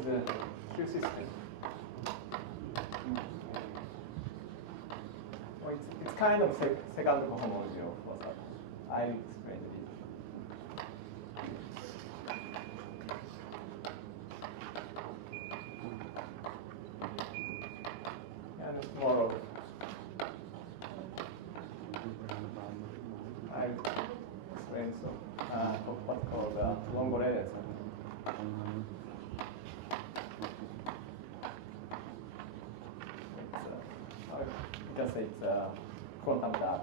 is a Q system. Well, it's kind of second homology of what's up. I explained it. And tomorrow, I explain some what's called Longoredes. Just it's quantum data.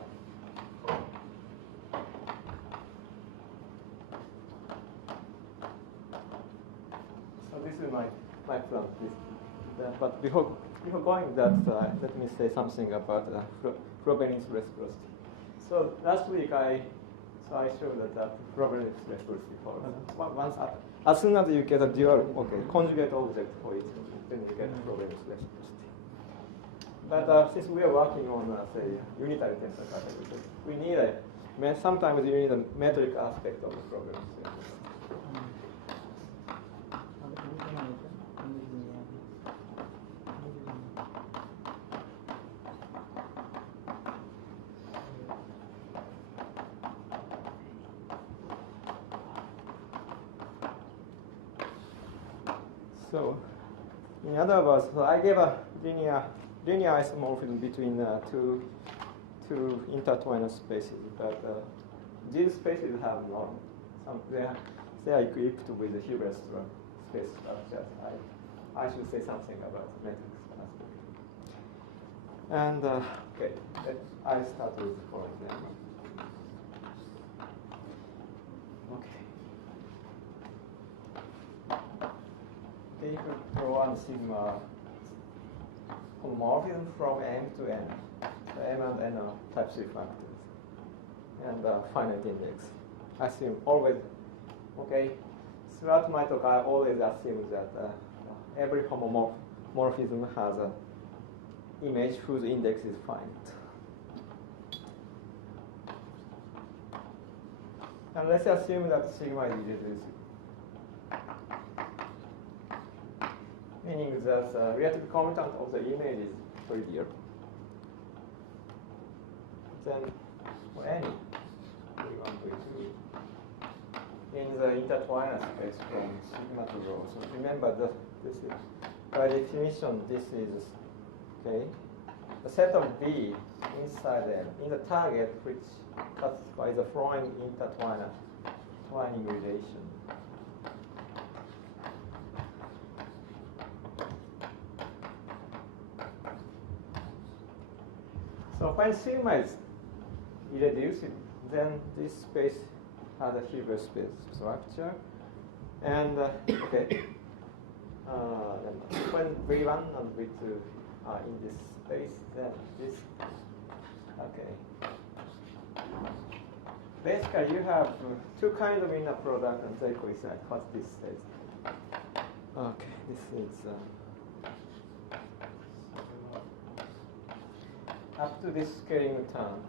So this is my plan. But before going that, let me say something about Frobenius reciprocity. So last week I showed that Frobenius reciprocity follows. As soon as you get a dual, conjugate object for it, then you get Frobenius reciprocity. But since we are working on, say, unitary tensor categories, we need sometimes you need a metric aspect of the problem. So, in other words, I gave a linear isomorphism between two intertwined spaces, but these spaces have norm. They are equipped with the Hilbert space structures. I should say something about the metrics aspect. And I start with for example. If you draw one sigma homomorphism from M to N, so M and N are type 3 factors, and finite index. I assume always, throughout my talk I always assume that every homomorphism has an image whose index is finite. And let's assume that sigma is irreducible. Meaning that the relative commutant of the image is trivial. Then for any V1, V2 in the intertwined space from sigma to rho. So remember that this is, by definition, this is the set of V inside M in the target which satisfies the following intertwining relation. So when sigma is irreducible, then this space has a Hilbert space structure. And then when V1 and V2 are in this space, then this, basically you have two kinds of inner product and they coincide. What this says. This is up to this scaling term.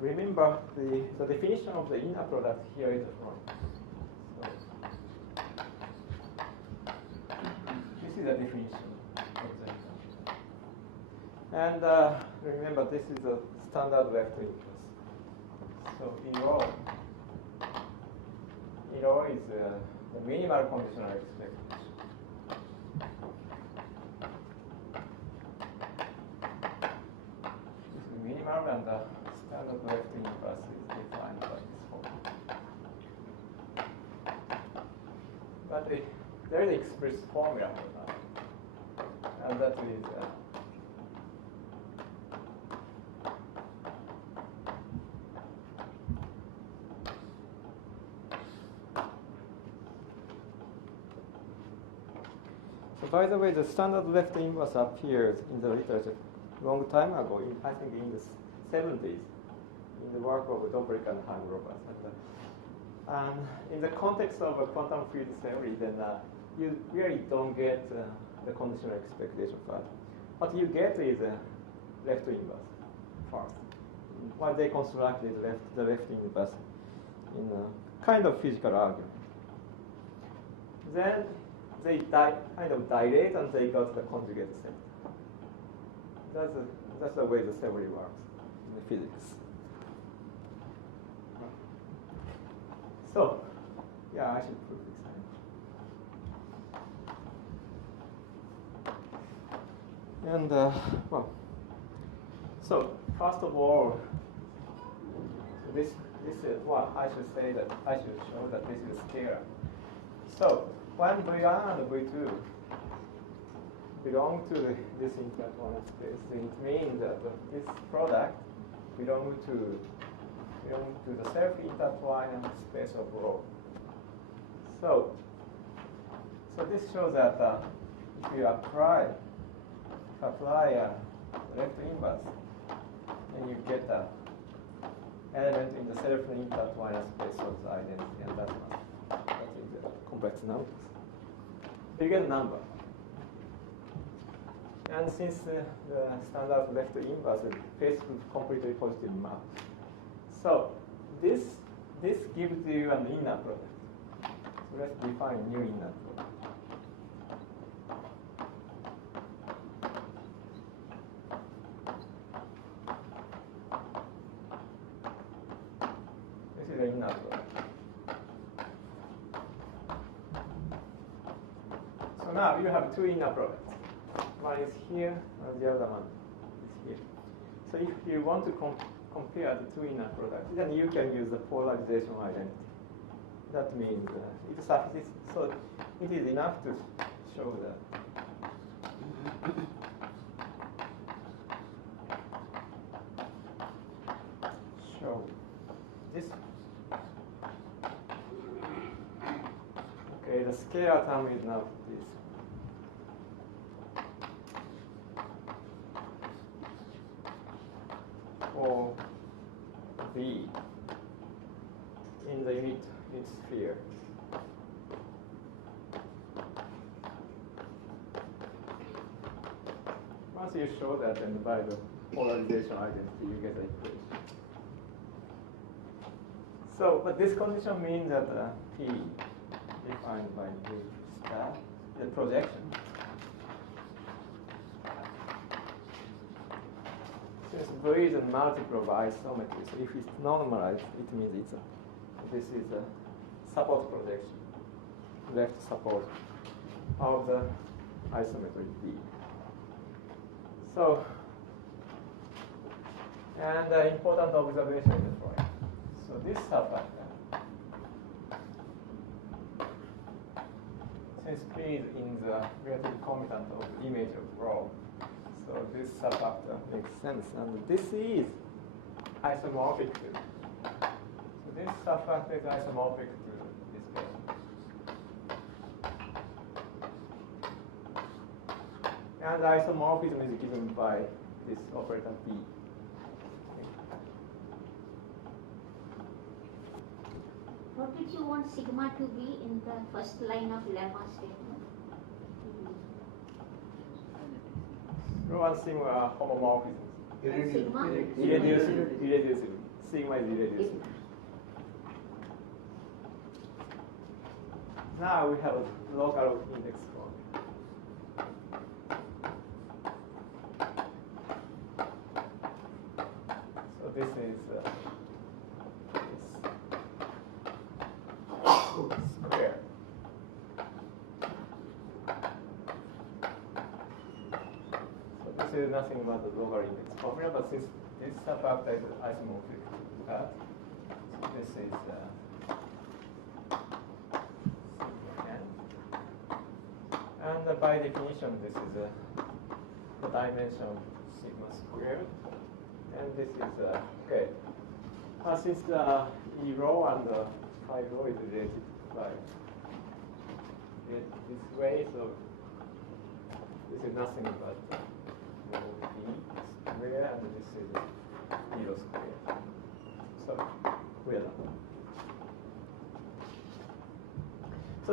Remember the definition of the inner product here is the following. So this is the definition of the inner. And remember this is a standard vector inverse. So in rho is the minimal conditional expectation. And the standard vector inverse is defined by this formula. But there is an explicit formula for that. And that is so by the way, the standard vector inverse appeared in the literature long time ago, I think in the 70s, in the work of Dobrik and Haim-Roberts. And in the context of a quantum field theory, then you really don't get the conditional expectation part. What you get is a left inverse first. What they constructed the left inverse in kind of physical argument. Then they kind of dilate and they got the conjugate set. That's the way the theory works in the physics. So, yeah, I should prove this. And well, so first of all, this is what I should say that I should show that this is scalar. So when V1 and V2 belong to this intertwined space, it means that this product belongs to the self-intertwined space of rho. So this shows that if you apply a left inverse, then you get an element in the self-intertwined space of the identity, and that's in the complex numbers. So you get a number. And since the standard left inverse is faced with completely positive map, so this gives you an inner product. So let's define a new inner product. This is the inner product. So now you have two inner products. One is here, and the other one is here. So if you want to compare the two inner products, then you can use the polarization identity. That means it suffices. So it is enough to show that. Show this. Okay, the scalar term is now this. For V in the unit sphere. Once you show that, and by the polarization identity, you get the equation. So, but this condition means that P defined by V star, the projection. Since V is a multiple of isometry, so if it's normalized, it means this is a support projection, left support of the isometry V. So, and the important observation is the following. So this subfactor, since P is in the relative commutant of the image of rho, so this subfactor makes sense, and this is isomorphic to. So this subfactor is isomorphic to this case. And isomorphism is given by this operator P. What did you want sigma to be in the first line of lemma statement? Rho and sigma are homomorphisms. Sigma? Irreducible. Sigma is irreducible. Now we have a local index form. So this is square. So this is nothing but the local index formula, but since this subfactor is isomorphic to that, so this is and by definition, this is the dimension of sigma squared, and this is okay. Since E rho and phi rho is related by this way, so this is nothing but rho B square, and this is E rho square. So we are done. So,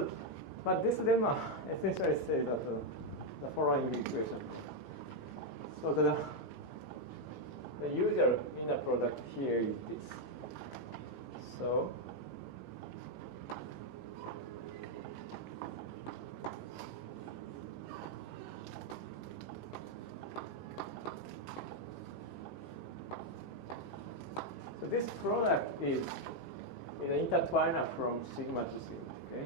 but this lemma essentially says that the following equation. So the usual inner product here is this. So product is an intertwiner from sigma to sigma. Okay,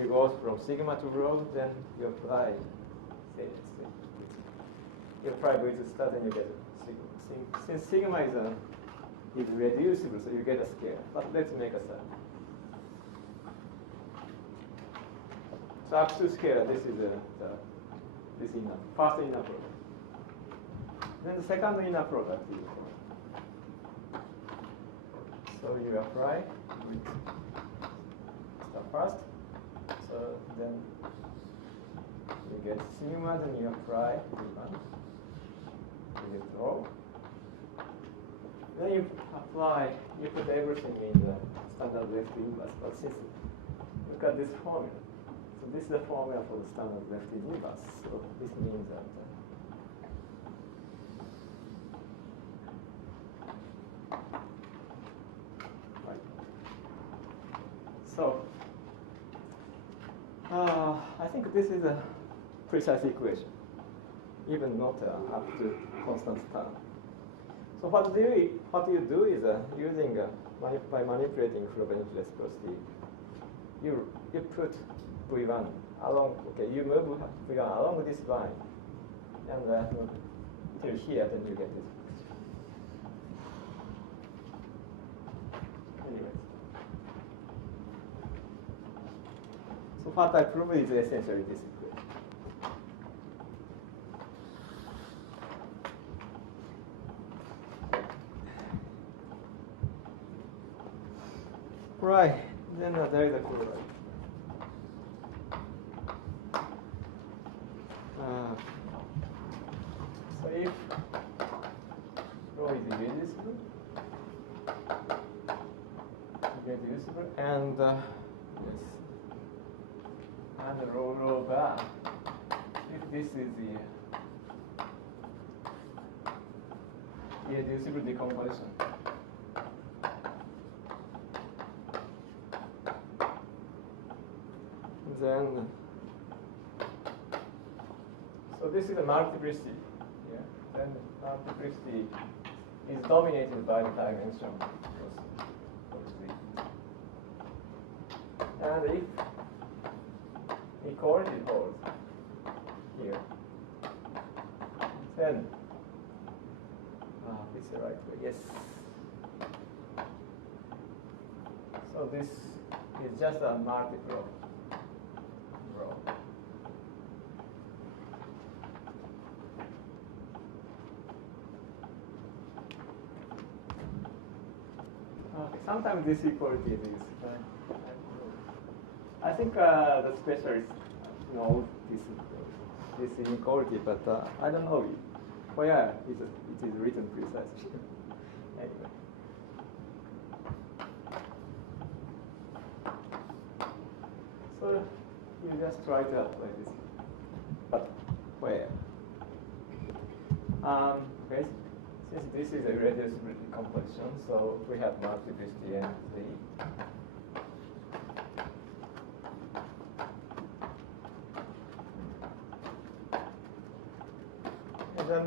you go from sigma to rho, then you apply. You apply with the start, and you get sigma. Since sigma is reducible, so you get a scalar. But let's make a sign. So up to scalar, this is this first inner product. Then the second inner product is. So you apply with the first. So then you get sigma, then you apply V1. You get rho. Then you apply, you put everything in the standard left inverse. But since look at this formula. So this is the formula for the standard left inverse. So this means that right. So I think this is a precise equation, even not up to constant term. So what you do is using by manipulating Frobenius reciprocity, you put V1 along. Okay, you move V1 along this line, and till here, then you get this. Anyway, so what I prove is essentially this equation. Right, then there is a chloride. So if rho is reducible, and yes, and rho bar, if this is the irreducible decomposition. Then, so this is a multiplicity. Yeah. Then multiplicity is dominated by the dimension. And if equality holds here, then this is the right way. Yes. So this is just a multiple of rho. Okay, sometimes this equality is. I think the specialists know this inequality, but I don't know where it is written precisely. Anyway. So you just try to apply this, but where? Okay, since this is a irreducible decomposition, so we have multiplicity n3. And then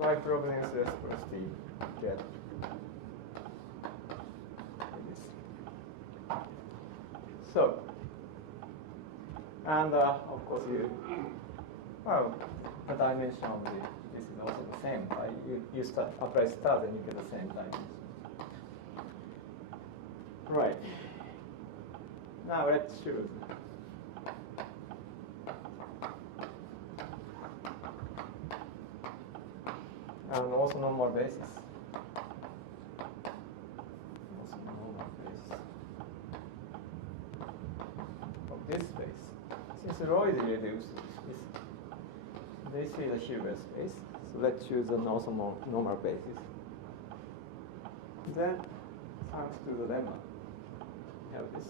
by Frobenius reciprocity, get this. So, and of course the dimension of this is also the same. You apply stars and you get the same dimension. Right. Now let's choose. And also normal basis. Also normal basis of this space. Since rho is reduced, this is a Hilbert space. So let's choose an also normal basis. Then, thanks to the lemma, we have this.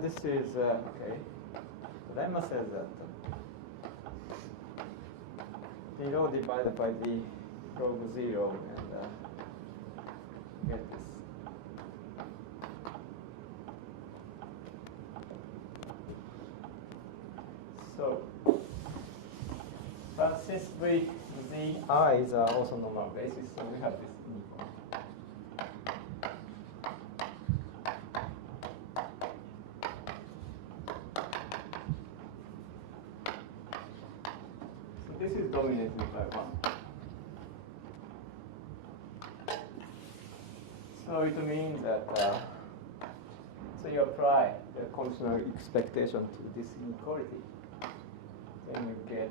This is, okay, the lemma says that the rho divided by the log 0 and get this. So, but since the i's are also normal basis, so we have this inequality. So this is dominated by 1. So it means that so you apply the conditional expectation to this inequality, then you get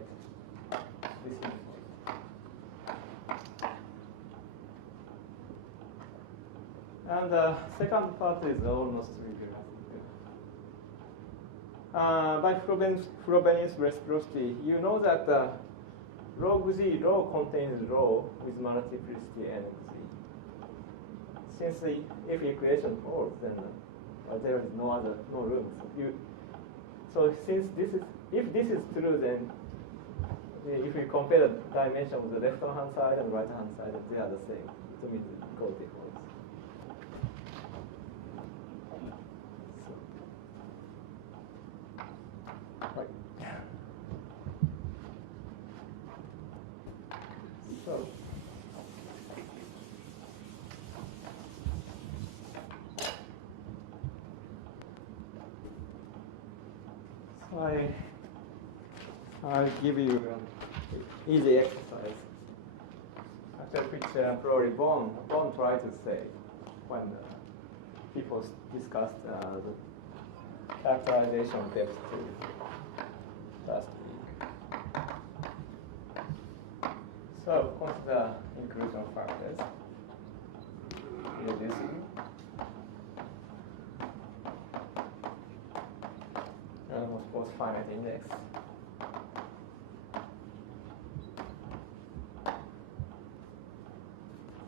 this inequality. And the second part is almost trivial. By Frobenius reciprocity, you know that log z rho contains rho with multiplicity nz. Since the if equation holds, then there is no room. So since this is, if this is true, then if we compare the dimension of the left-hand side and right-hand side, they are the same. It means equality holds. Right. So. I'll give you an easy exercise. Actually, which probably Bon tried to say when people discussed the characterization of depth last week. So consider inclusion factors. Reducing. Of course, finite index.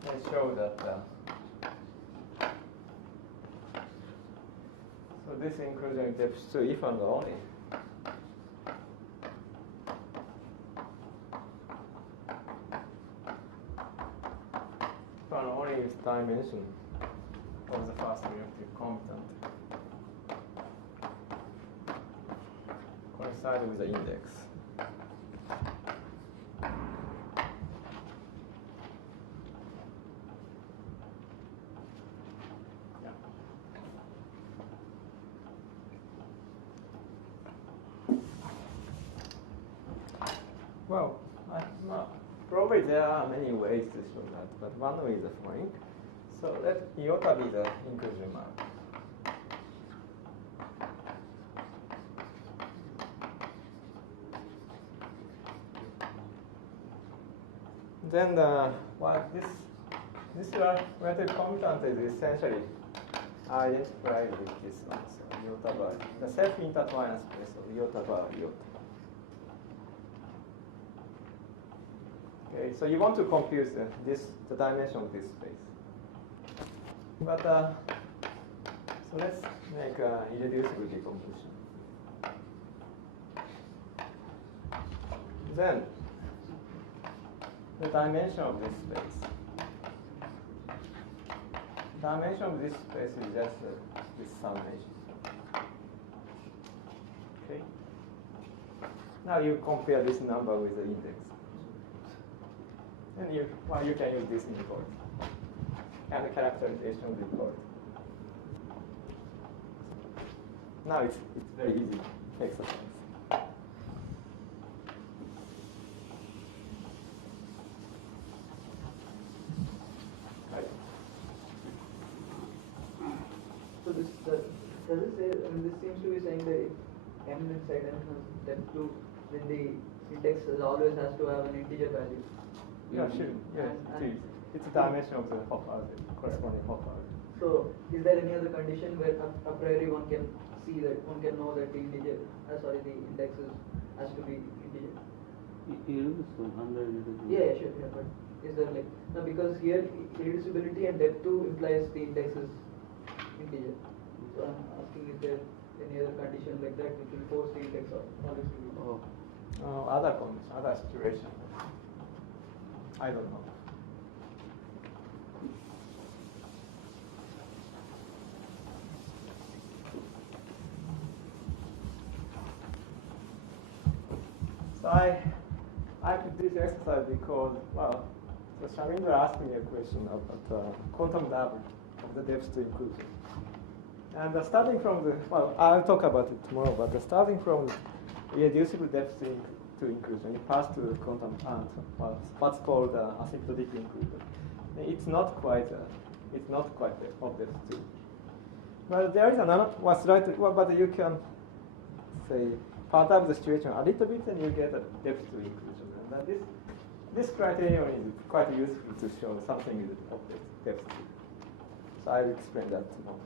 I show that. So this inclusion depth to if and only. If and only is dimension of the first reactive component. Coincide with the index. Yeah. Well, probably there are many ways to show that, but one way is the following. So let iota be the inclusion mark. Then this relative commutant is essentially identified with this one. So iota bar, the self-intertwined space of iota bar iota. Okay, so you want to compute the dimension of this space. But so let's make irreducible decomposition. Then the dimension of this space. Dimension of this space is just this summation. Okay. Now you compare this number with the index. And you can use this inequality and the characterization of the inequality. Now it's very easy exercise. Right. So this does it say? I mean, this seems to be saying that if m inside n has depth 2, then the index always has to have an integer value. Yeah, sure. Yes, it's a dimension of the Hopper, the corresponding Hopper. So, is there any other condition where a priori one can see that one can know that the integer, the index has to be integer? Yeah, sure. Yeah, but is there like now because here irreducibility and depth 2 implies the index is integer. So I'm asking if there any other condition like that which will force the index of always to be. Other condition, other situation. I don't know. I did this exercise because, well, so Shamindra asked me a question about quantum double of the depth to inclusion. And starting from the, well, I'll talk about it tomorrow, but starting from the irreducible depth to inclusion, you pass to quantum, what's called asymptotic inclusion. It's not quite of depth to. But there is another, but you can say, part of the situation a little bit, and you get a depth to inclusion. And this criterion is quite useful to show something is of depth to. So I will explain that tomorrow.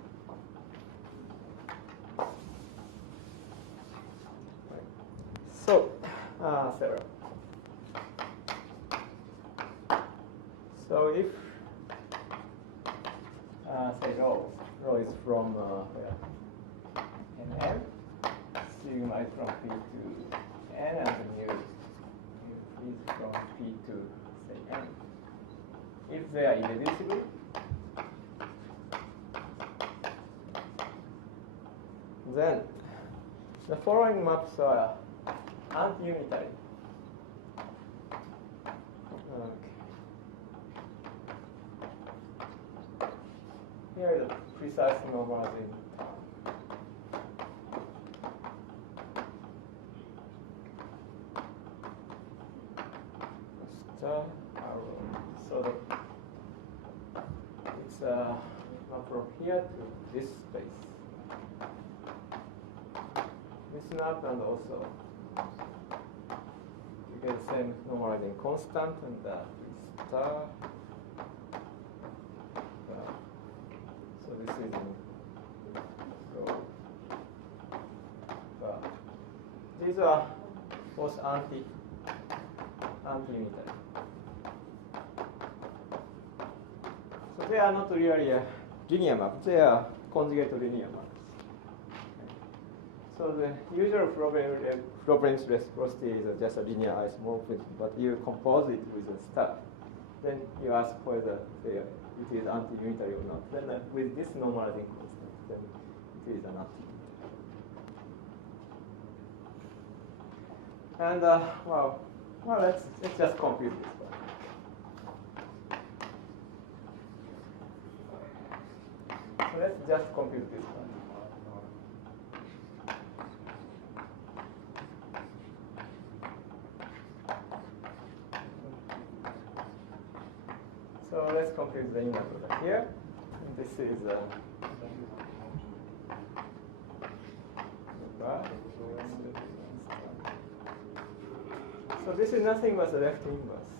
So, Sarah. So if say rho is from where? M, sigma is from P to N, and the mu is from P to say N. If they are irreducible, then the following maps are anti-unitary. Okay. Here is a precise normalizing. So it's from here to this space. This map, and also you get the same normalizing constant, and with star. So this is so. These are both anti-unitary. So they are not really a linear map. They are conjugate linear maps. So the usual problem's reciprocity is just a linear isomorphism, but you compose it with a star. Then you ask whether it is anti-unitary or not. Then with this normalizing constant, then it is an anti-unitary. And well, let's just compute this one. So let's just compute this one. So let's compute the inner product here. And this is so this is nothing but the left inverse.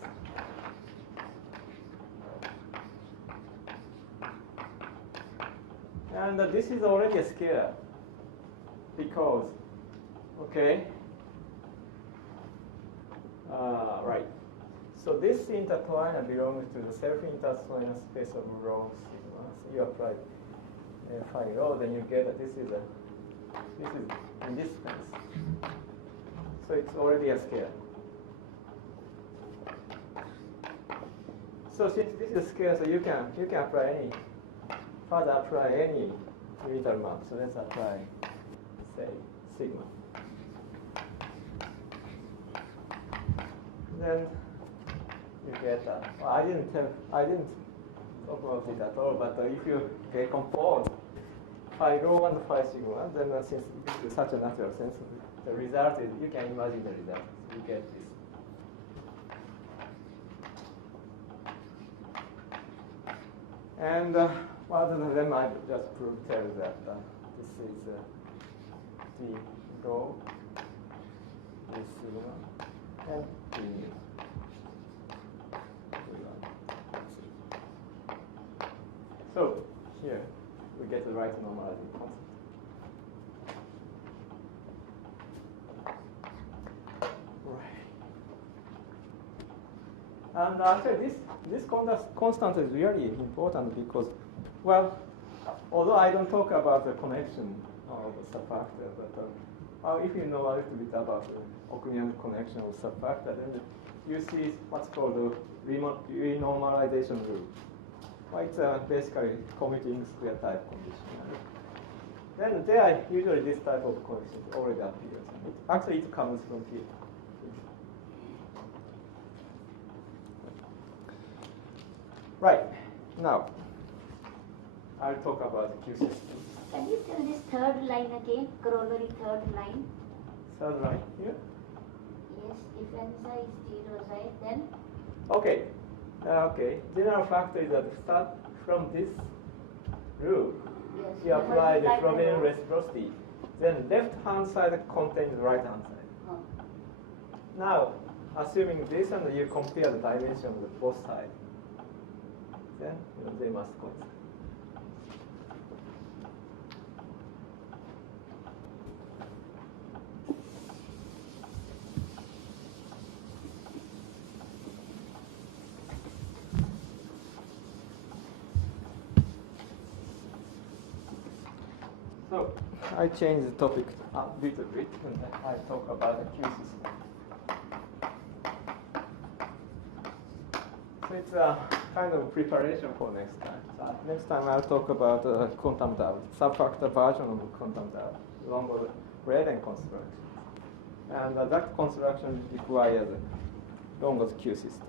And this is already a scalar because, okay, right. So this intertwiner belongs to the self-intertwiner space of rho sigma. So you apply phi rho, then you get that this is in this space. So it's already a scalar. So since this is a scalar, so you can apply any unitary map. So let's apply, say, sigma. Then you get well, I didn't talk about it at all, but if you compose phi rho and phi sigma, then since this is such a natural sense, the result is, you can imagine the result. You get this. And other than them, I just tell that this is the rho, this sigma, and the mu. So here we get the right normalizing constant. Right. And actually this constant is really important because, well, although I don't talk about the connection of the subfactor, but if you know a little bit about the Occamian connection of subfactor, then you see what's called the renormalization rule. Well, it's basically commuting square type condition. Then there usually this type of condition already appears. Actually, it comes from here. Right. Now, I'll talk about the Q system. Can you tell this third line again? Corollary third line. Third line here. Yes, if n psi is 0 psi, then Okay. Okay. General factor is that start from this rule. yes, You apply the multiply by Frobenius rho. reciprocity. Then left hand side contains right hand side. Oh. Now, assuming this and you compare the dimension of both sides, then they must coincide. So I change the topic a little bit and I talk about the Q system. So it's a kind of preparation for next time. So next time I'll talk about quantum dot, subfactor version of quantum dot, along with Redden construction. And that construction requires a longer Q system.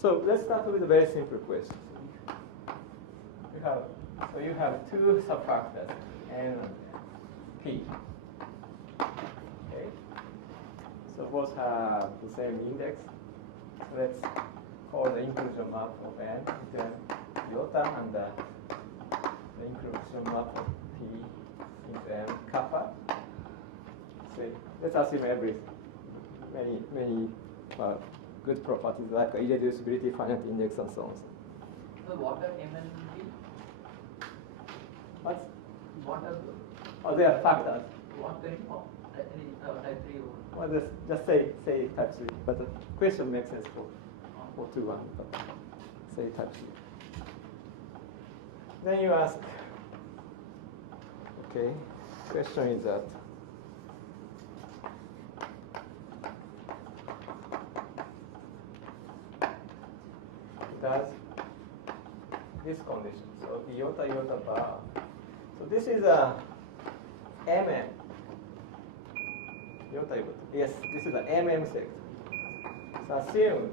So let's start with a very simple question. You have two subfactors, N and P. Okay. So both have the same index. Let's call the inclusion map of N into iota and the inclusion map of P into M kappa. So let's assume many good properties like irreducibility, finite index, and so on. So what are M and P? What? What are Oh, they are factors. what kind of type 3 or Well, just say type 3, but the question makes sense for 2-1, but say type 3. Then you ask, okay, question is that, does this condition, so iota bar, so this is a MM. Yes, this is an MM sector. So assume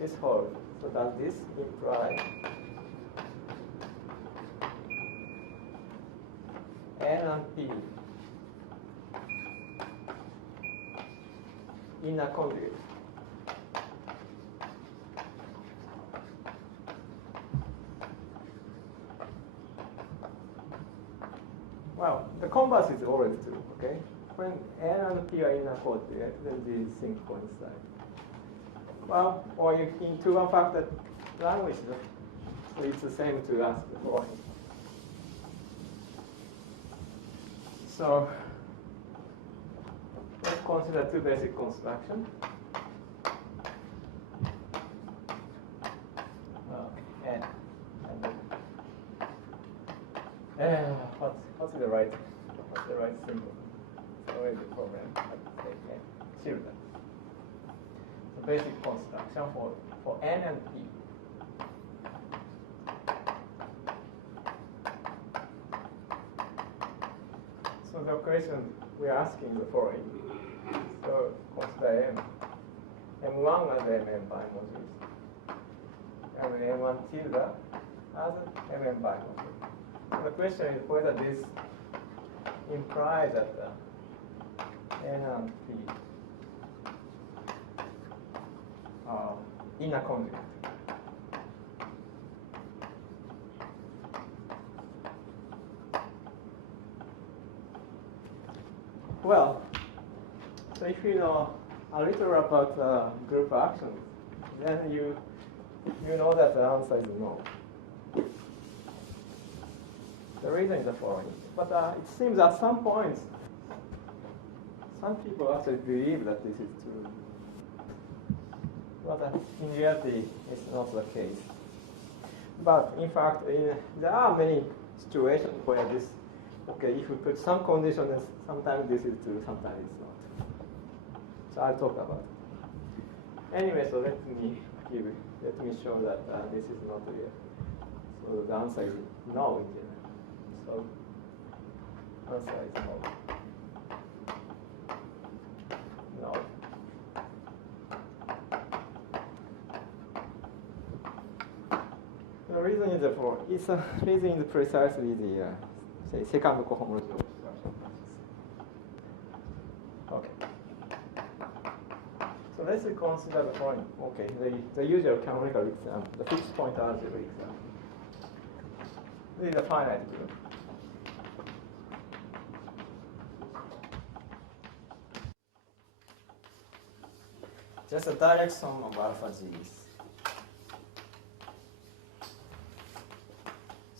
this holds. So does this imply N and P in a conjugate? Well, the converse is always true, okay? When N and P are in a conjugate, then these things coincide. Well, or you in 2-1 factor language, so it's the same to ask the following. So let's consider two basic constructions. N and what's the right symbol? It's always a problem. Okay, children. The basic construction for N and P. So the question we're asking is the following. So consider M1 as MM bimodules, and M1 tilde as MM bimodules. So the question is whether this implies that N and P are in a conjugate. Well, so if you know a little about group actions, then you know that the answer is no. The reason is the following. But it seems at some points, some people actually believe that this is true. But in reality, it's not the case. But in fact, there are many situations where this, okay, if we put some conditions, sometimes this is true, sometimes it's not. So I'll talk about it. Anyway, so let me show that this is not real. So the answer is no in general. So answer is no. No. reason is reason is precisely the say second cohomology of structure. Okay. So let's consider the following. Okay, the usual canonical exam, the fixed point algebra exam. This is a finite group. Just a direct sum of alpha g's.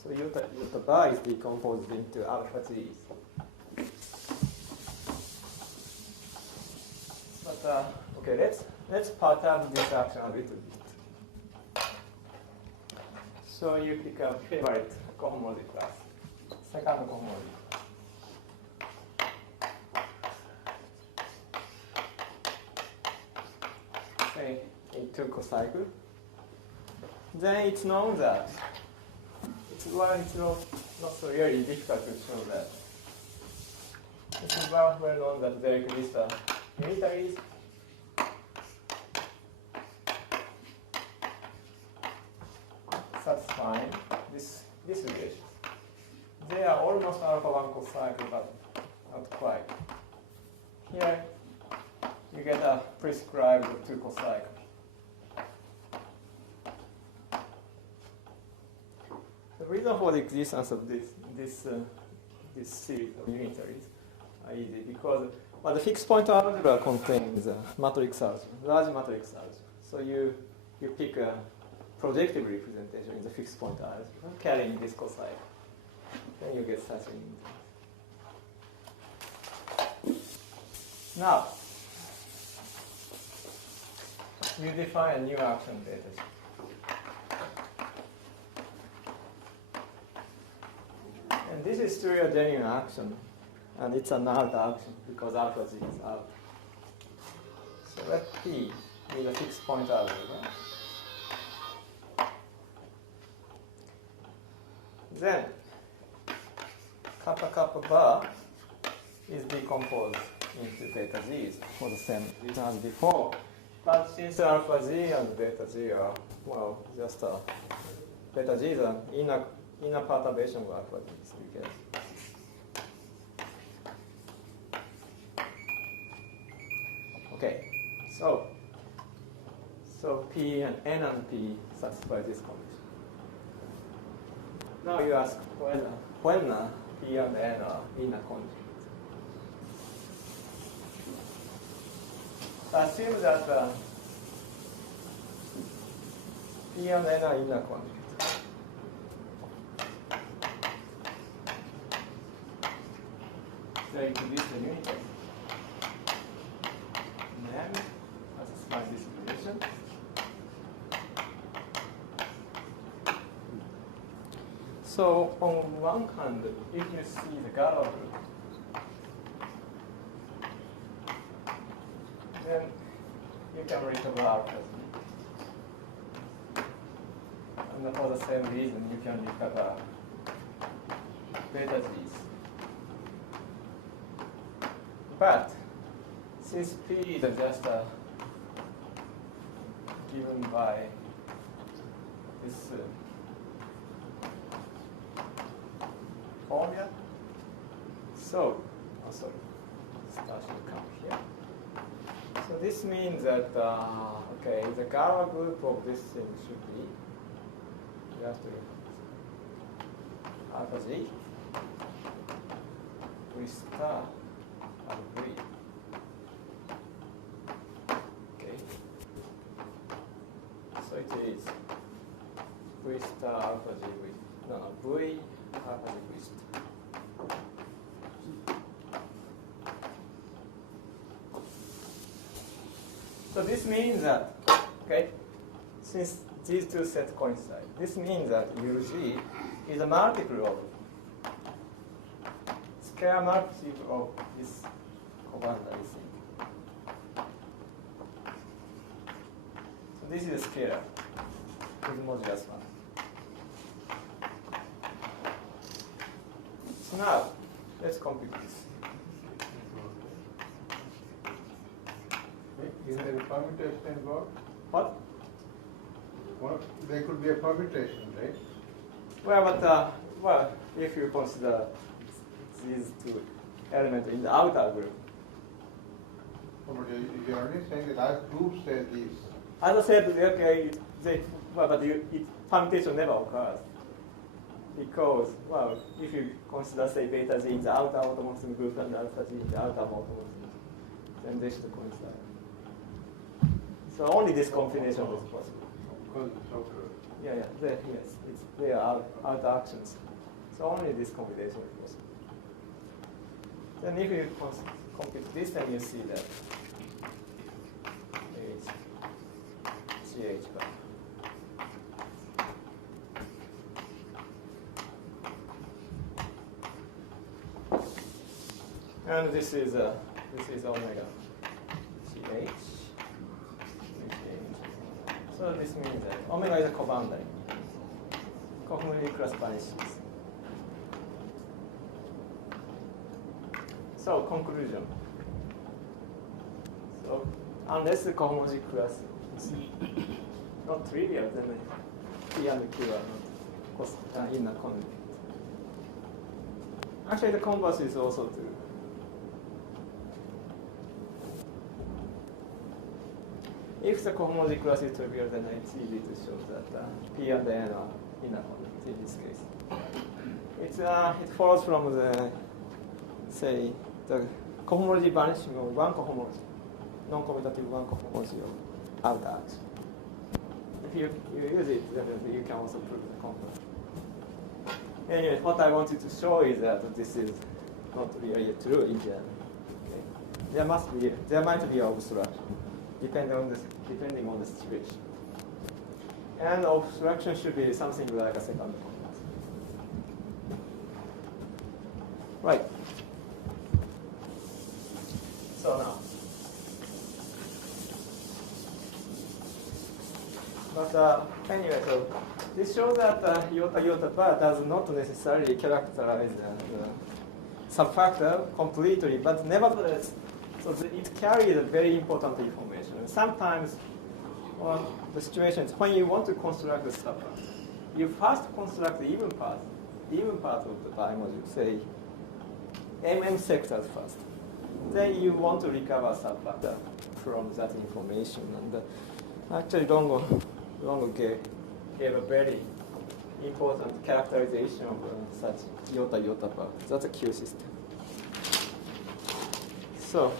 So uta bar is decomposed into alpha g's. But okay, let's perturb this action a little bit. So you pick a favorite cohomology class, second cohomology. Say in two cocycle. Then it's known that it's not so really difficult to show that. It's well known that there exists a unitaries satisfying this relation. They are almost alpha 1 cocycle, but not quite. Here you get a prescribed 2 cocycle. The reason for the existence of this series of unitaries are easy because the fixed point algebra contains matrix algebra, large matrix algebra. So you pick a projective representation in the fixed point algebra carrying this cocycle. Then you get such an unitary. Now you define a new action data set. And this is still a genuine action, and it's an alt action because alpha g is alt. So let P be the fixed point algebra. Then kappa kappa bar is decomposed into beta g's for the same reason as before. But since alpha g and beta g are, well, just beta g is an inner perturbation of alpha g, so you get. Okay, so P and N and P satisfy this condition. Now you ask when P and N are inner conjugates. Assume that P and N are inner conjugates. So you introduce the unitary. And then satisfy this relation. So on one hand, if you see the Galois group, then you can recover alpha g. And for the same reason, you can recover beta g's. But since P is just given by this formula, so sorry, star should come here. So this means that okay, the Galois group of this thing should be, you have to alpha g with star and v. Okay. So it is v star alpha g with v alpha g with star. So this means that, okay, since these two sets coincide, this means that UG is a multiple of, scalar multiple of this covariance thing. So this is a scalar with modulus 1. So now, let's compute this. Is there a permutation involved? What? Well, there could be a permutation, right? Well, but well, if you consider these two elements in the outer group. You're only saying that as groups say this. As I said, okay, but permutation never occurs. Because, well, if you consider, say, beta z in the outer automorphism group and alpha z in the outer automorphism, then they should coincide. So only this combination is possible. Because it's outer. Yeah, yes, they are outer actions. So only this combination is possible. Then if you compute this, then you see that it's CH bar. And this is omega CH. So this means that omega is a coboundary. Cohomology class vanishes. So conclusion. So unless the cohomology class is not trivial, then P and Q are not inner connected. Actually, the converse is also true. If the cohomology class is trivial, then it's easy to show that P and N are inner connected in this case. It follows from the, say, the cohomology vanishing of one cohomology, non-commutative one cohomology of outer action. If you use it, then you can also prove the converse. Anyway, what I wanted to show is that this is not really true in general. Okay? There might be obstruction, depending on the situation. And obstruction should be something like a second converse. Right. So now. But anyway, so this shows that iota bar does not necessarily characterize the subfactor completely, but nevertheless, so it carries very important information. Sometimes, on the situations when you want to construct the subfactor, you first construct the even part of the bimodule, say sectors first. Then you want to recover subfactor from that information, and actually Longo gave a very important characterization of such iota bar. That's a Q system. So,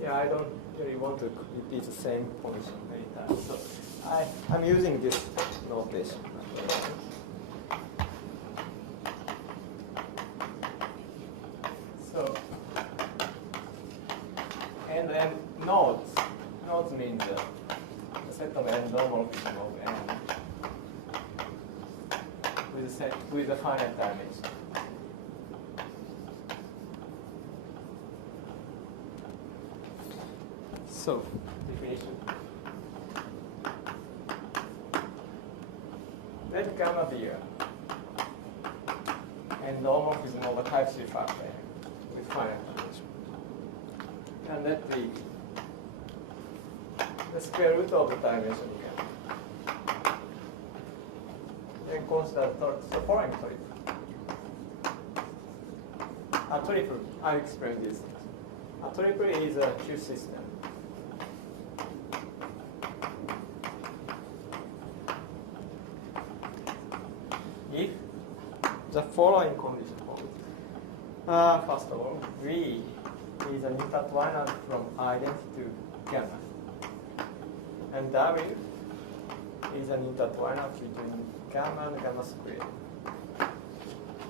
yeah, I don't really want to repeat the same point many times. So I'm using this notation. So, and then nodes means a set of n homomorphism of n with a finite dimension. So, definition. Let gamma be and homomorphism of a type 3 factor with finite dimension. And let be the square root of the dimension gamma. Then consider the following triple. I'll explain this. A triple is a Q system. If the following condition holds. First of all, V is an intertwiner from identity to gamma. And W is an intertwiner between gamma and gamma squared.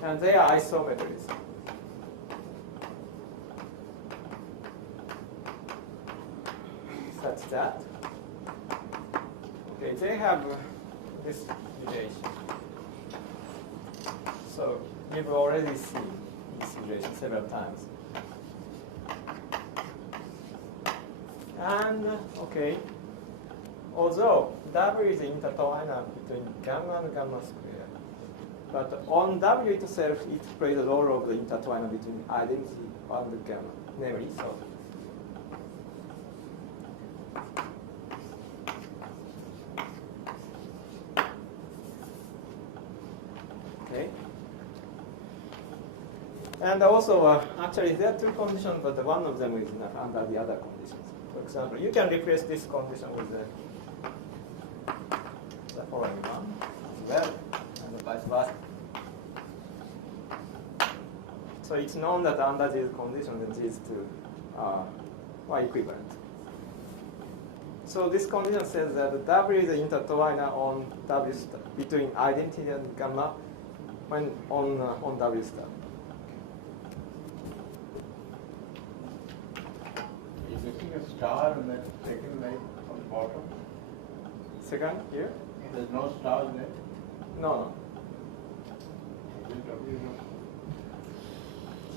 And they are isometries. Such that, okay, they have this relation. So you've already seen this relation several times. And, okay, although W is the intertwiner between gamma and gamma squared, but on W itself, it plays the role of the intertwiner between identity and gamma, namely, so. And also, actually, there are two conditions, but one of them is not under the other conditions. For example, you can replace this condition with the following one as well, and vice versa. So it's known that under these conditions, these two are equivalent. So this condition says that W is the intertwiner on W star between identity and gamma when on W star. Is looking a star and then taken light on the bottom? Second here? There's no stars there? No. Is it W?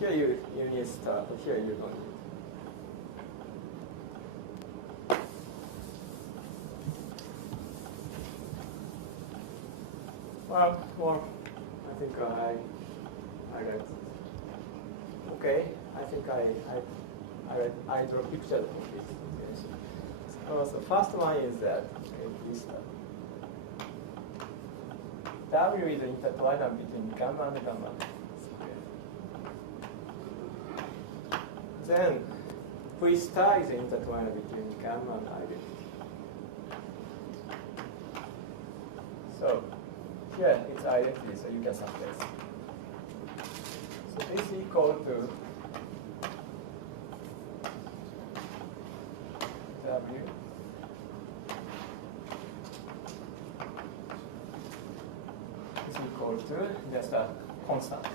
Here you need star, but here you don't need. Well, I think I read. Okay, I think I draw pictures of this situation. So the first one is that this W is the intertwiner between gamma and gamma squared. Then V star is the intertwiner between gamma and identity. So here it's identity, so you can subtract. So this is equal to W is equal to just a constant.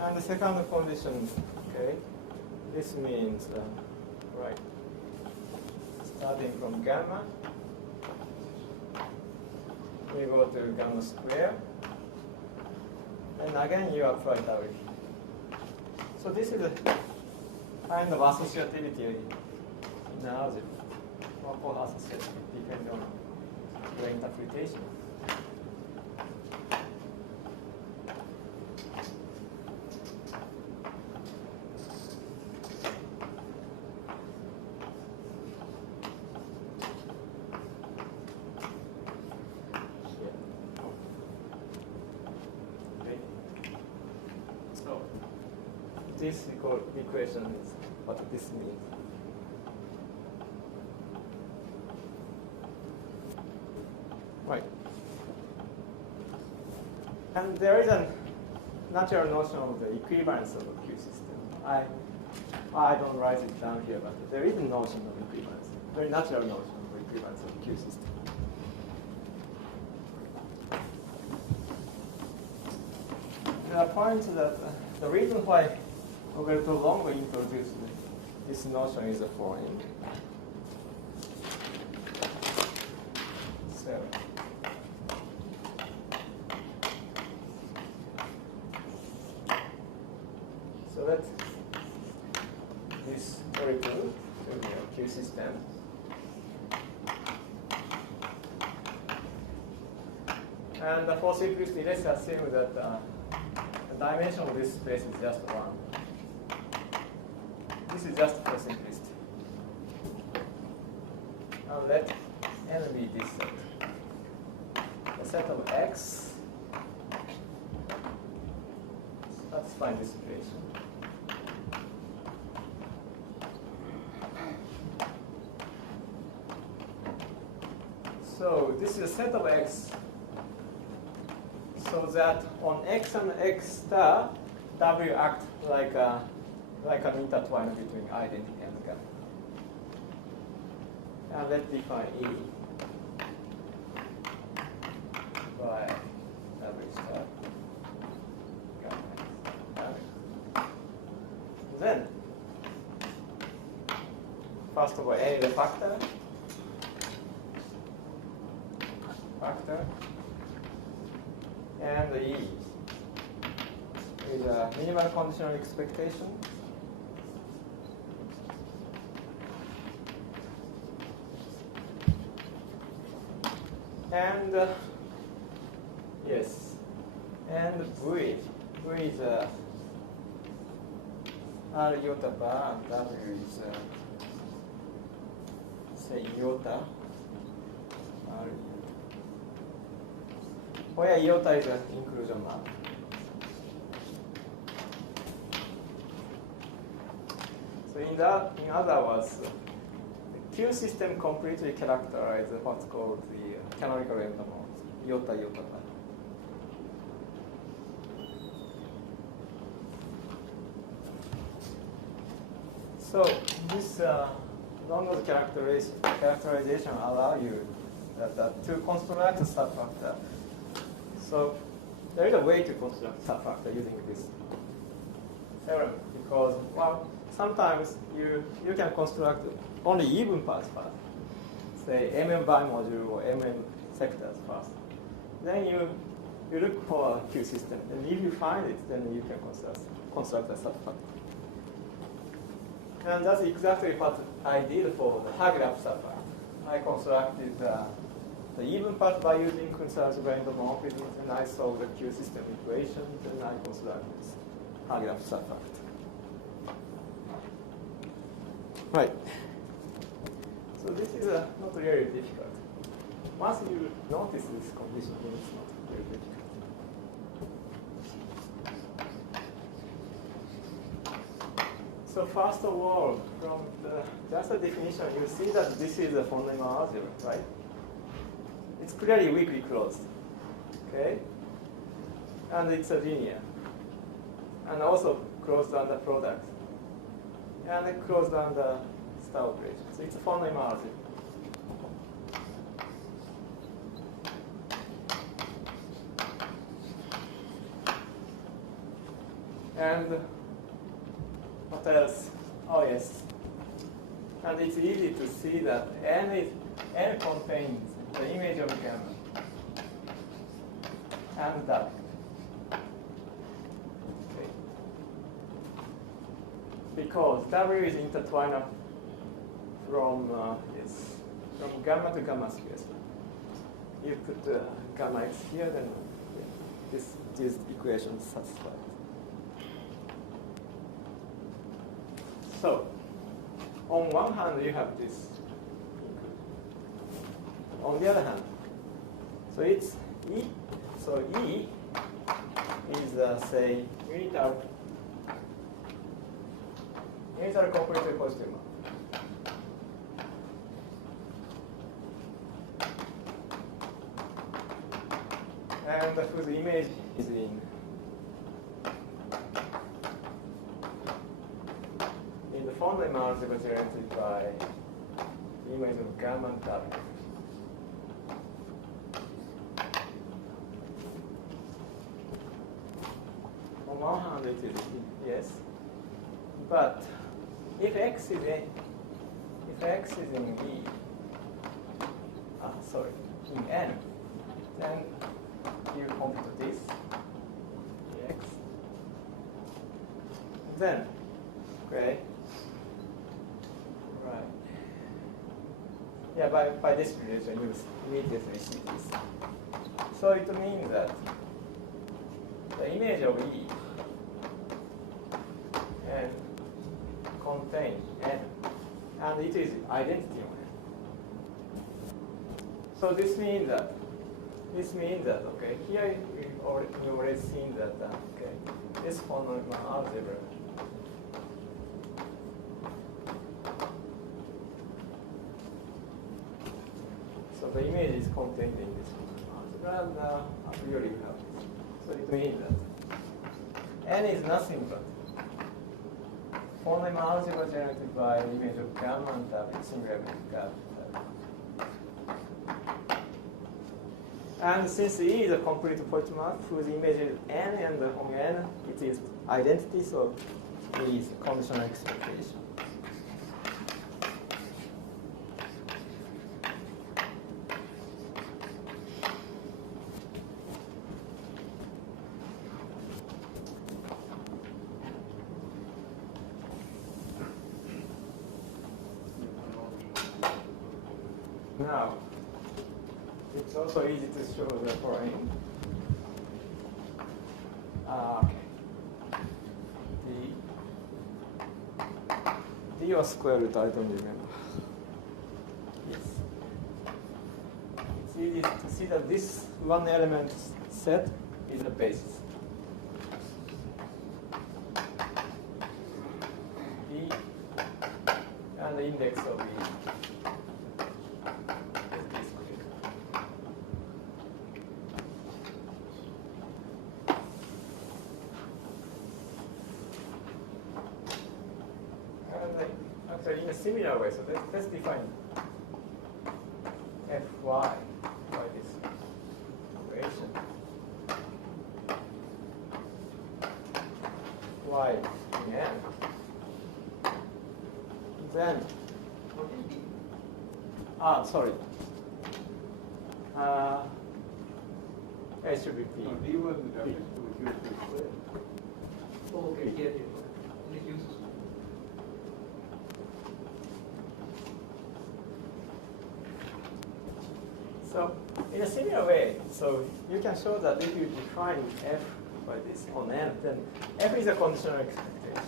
And the second condition, okay, this means, right, starting from gamma, we go to gamma square, and again you apply W. So this is a kind of associativity in algebra, for associativity depending on your interpretation. This equation is what this means. Right. And there is a natural notion of the equivalence of a Q system. I don't write it down here, but there is a notion of equivalence, very natural notion of equivalence of a Q system. There are points that the reason why Roberto Longo introduced this notion is the following. So let this origin to the Q system. And for simplicity, let's assume that the dimension of this space is just 1. This is just for simplicity. Now let n be this set. The set of x satisfy this equation. So this is a set of x, so that on x and x star, W act like an intertwiner between identity and gamma. And let's define E by W star gamma. Then, first of all, A is a factor, and the E is a minimal conditional expectation. And yes, and V is R iota bar, and W is say iota R iota. where iota is an inclusion map. So in other words, the Q system completely characterizes what's called the canonical endomorphism, iota iota type. So this normal characterization allows you to construct a subfactor. So there is a way to construct subfactor using this theorem because, well, sometimes you can construct only even parts first, say mm bimodule or mm sectors first. Then you look for a Q system, and if you find it, then you can construct a subfactor. And that's exactly what I did for the Hagelap subfactor. I constructed the even part by using conservative endomorphism, and I solved the Q system equations, and I constructed this Hagelap subfactor. Right. So this is not really difficult. Once you notice this condition, then it's not very difficult. So first of all, from just the definition, you see that this is a von Neumann algebra, right? It's clearly weakly closed, okay? And it's a linear. And also closed under product. And it closed under star operation. So it's a von Neumann algebra. And what else? Oh yes. And it's easy to see that N contains the image of gamma and W. Okay. Because W is intertwined from gamma to gamma space. You put gamma x here, then these equations satisfied. So, on one hand, you have this. On the other hand, so it's E. So E is, say, unitar completely positive map. And whose image is in the von Neumann algebra generated by the image of gamma and W. On one hand, it is yes, but if x is in E, in N, then you compute this x. Then, okay. Right. Yeah, by this relation, you immediately see this. So it means that the image of E and contains N, and it is identity of N. So this means that okay, here you already seen that okay, this von Neumann algebra. The image is contained in this algebra, and a priori we have this. So it means that N is nothing but von Neumann algebra generated by the image of gamma and W, singularity gamma. And since E is a complete point map whose image is N, and on N it is identity, so E is conditional expectation. Now, it's also easy to show the following. Okay. D or square root, I don't remember. Yes. It's easy to see that this one element set is a basis. E and the index of E is D squared. And actually in a similar way, so let's define Fy by this equation. Y in N. Then, What is D? sorry. It should be P. So D was the reference to which you have to square. Oh, okay, here. And it uses. So, in a similar way, so you can show that if you define F by this on N, then F is a conditional expectation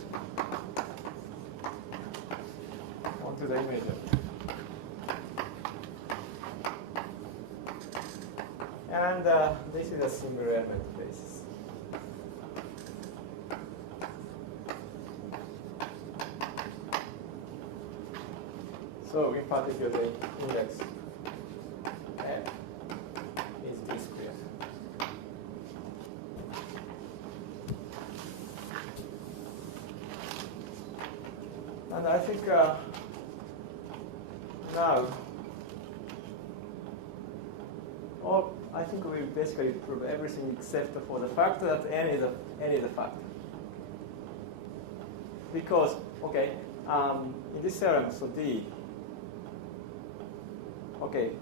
onto the image of. And this is a single element basis. So in particular, the index F is D squared. And I think now, I think we basically prove everything except for the fact that N is a factor. Because, okay, in this theorem, so D, okay,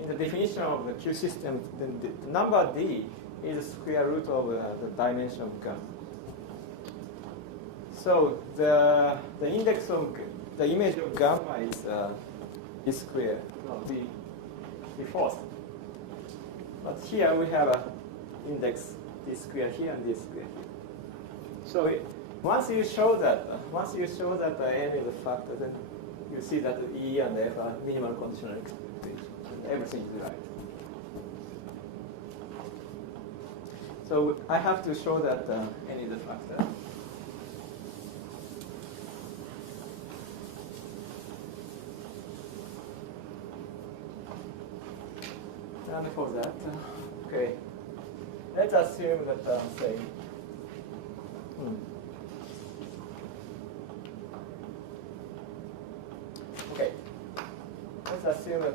in the definition of the Q system, then the number D is the square root of the dimension of gamma. So the index of the image of gamma is D squared, no, D fourth. But here we have an index D squared here and D squared here. So once you show that N is a factor, then you see that E and F are minimal conditional expectations. Everything is right. So I have to show that N is a factor. And for that, okay, let's assume that, say, okay, let's assume that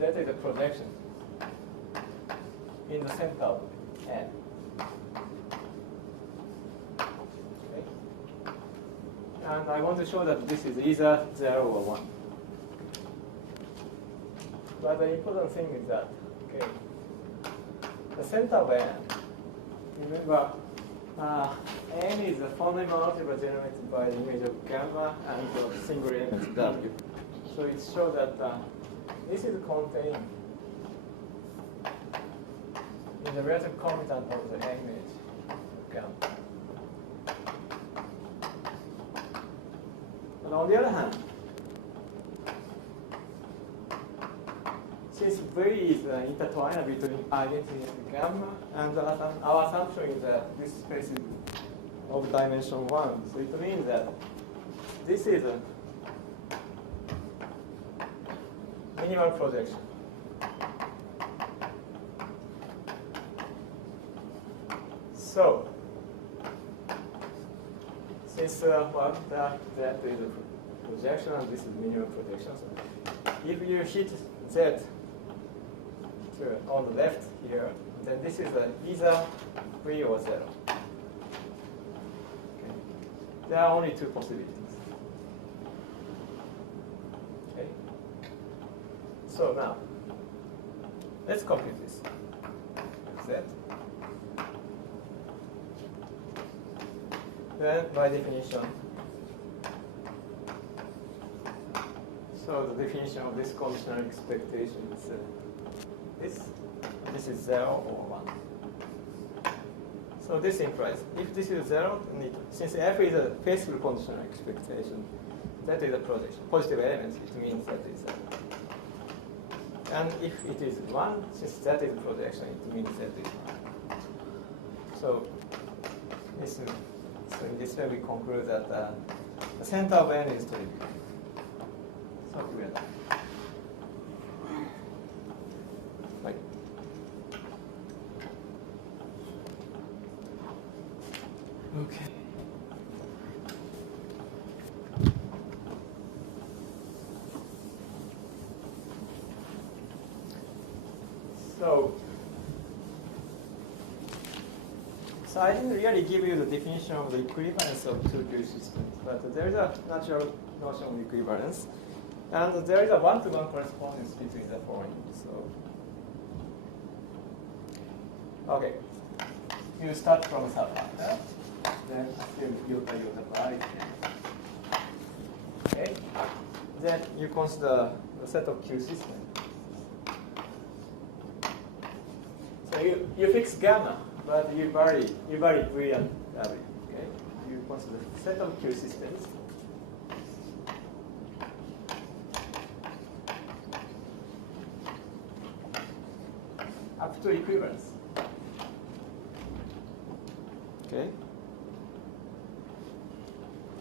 Z is a projection in the center of N. Okay. And I want to show that this is either 0 or 1. But the important thing is that, okay, the center of N, remember, N is a fundamental algebra generated by the image of gamma and the single element W. So it shows that this is contained in the relative commutant of the image of gamma. But on the other hand, since V is intertwined between identity and gamma, and our assumption is that this space is of dimension 1, so it means that this is a minimal projection. So, since that is a projection and this is minimal projection, so if you hit Z on the left here, then this is either 3 or 0. Okay. There are only two possibilities. Okay. So now, let's compute this. Z. Then, by definition, so the definition of this conditional expectation is this is 0 or 1. So this implies if this is 0, then since F is a faithful conditional expectation, that is a projection. Positive element, it means that it's 0. And if it is 1, since that is projection, it means that it is 1. So in this way we conclude that the center of n is trivial. So clear. Right. Okay. So I didn't really give you the definition of the equivalence of two Q systems, but there is a natural notion of equivalence, and there is a one-to-one correspondence between the following. So, okay, you start from a subfactor, then assume iota iota bar is n. Okay, then you consider a set of Q systems. So you fix gamma. But you vary V and W. Okay, you consider a set of Q systems. Up to equivalence. Okay.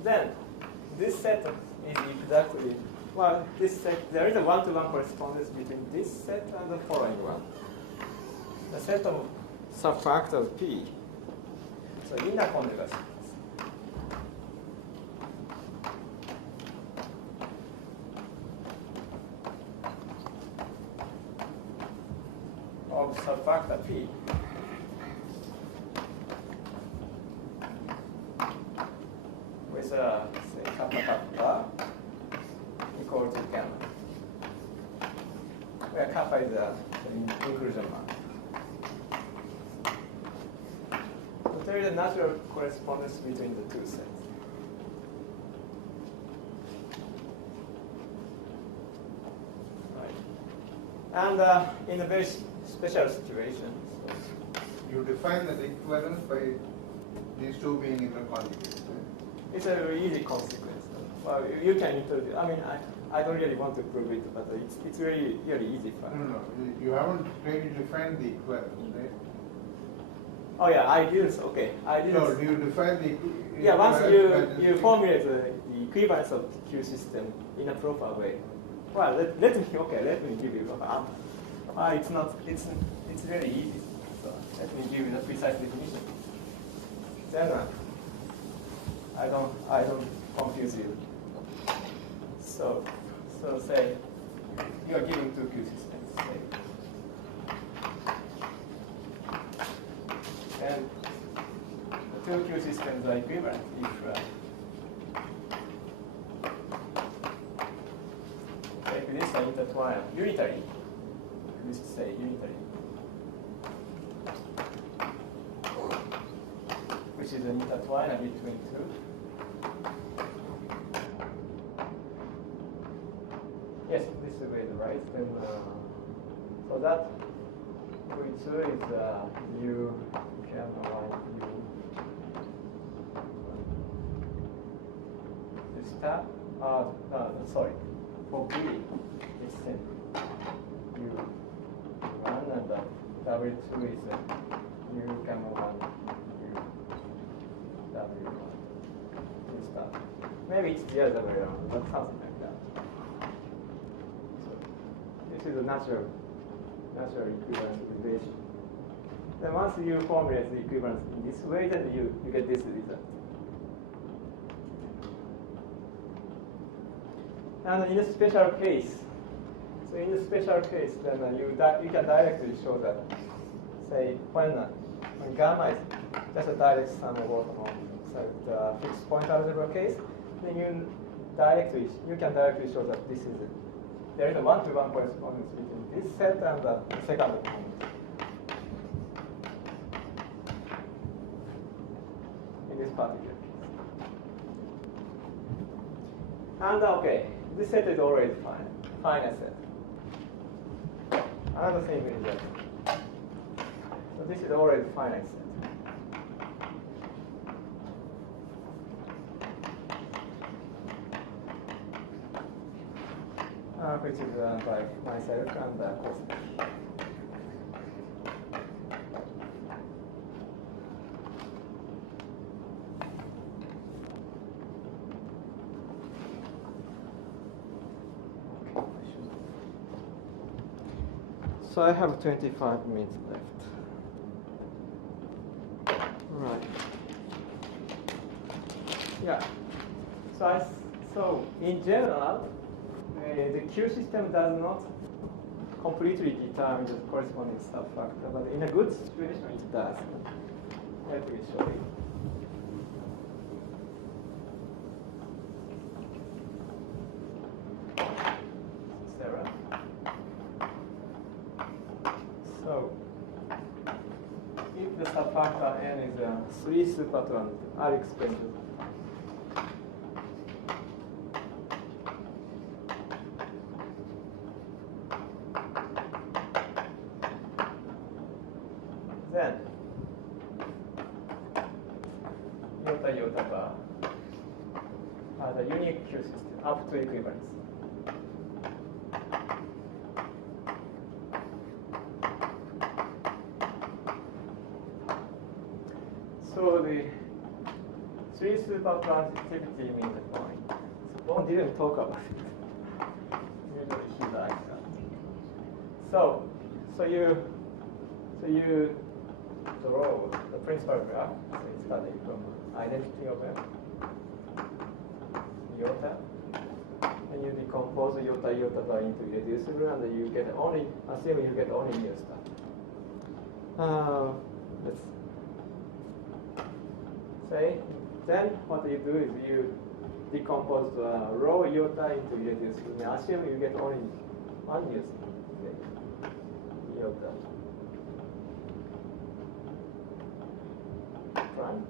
Then this set is exactly this set. There is a one-to-one correspondence between this set and the following one. The set of subfactor P. So inner conjugate of subfactor P with say kappa kappa equal to gamma, where kappa is the inclusion mark. There is a natural correspondence between the two sets. Right. And in a very special situation, so You define the equivalence by these two being interconjugate. it's a very easy consequence. Well, you can introduce. I mean, I don't really want to prove it, but it's really easy for me. No. You haven't really defined the equivalence, right? Oh yeah, ideals. Okay, ideals. No, do you define the Yeah, once equivalence you formulate the equivalence of the Q system in a proper way. Well, let me give you. It's very easy. So let me give you the precise definition. Then I don't confuse you. So say you are giving two Q systems. Say, and the two Q systems are equivalent if take this and intertwine unitary. Let's say unitary, which is an intertwiner between two. Yes, this is the way to write. Then so that V2 is U gamma y U. This tab. Sorry. For B, it's U1 and W2 is U gamma 1 U W1. This tab. Maybe it's the other way around, but something like that. This is a natural equivalence relation. Then once you formulate the equivalence in this way, then you get this result. And in a special case, then you can directly show that, say, when gamma is just a direct sum of orthonormal, so the fixed point algebra case, then you can directly show that this is it. There is a one-to-one correspondence between this set and the second component. In this particular case. And okay, this set is always finite set. Another thing is that, so this is always finite set. Which which is by myself and cosmic. So I have 25 minutes left. Right. Yeah. So in general, the Q system does not completely determine the corresponding subfactor, but in a good situation it does. Let me show you. Sarah. So if the subfactor n is 3 supertrans, I'll explain this. Then iota iota bar are the unique Q system up to equivalence. So the 3 supertransitivity means the following. So one didn't talk about it. Usually he likes that. So you draw the principal graph. So it's starting from identity of iota, and you decompose iota iota bar into irreducible, and you get only, assume you get only mu star. Let's say, then what you do is you decompose raw iota into irreducible. Assume you get only one mu iota. Prime?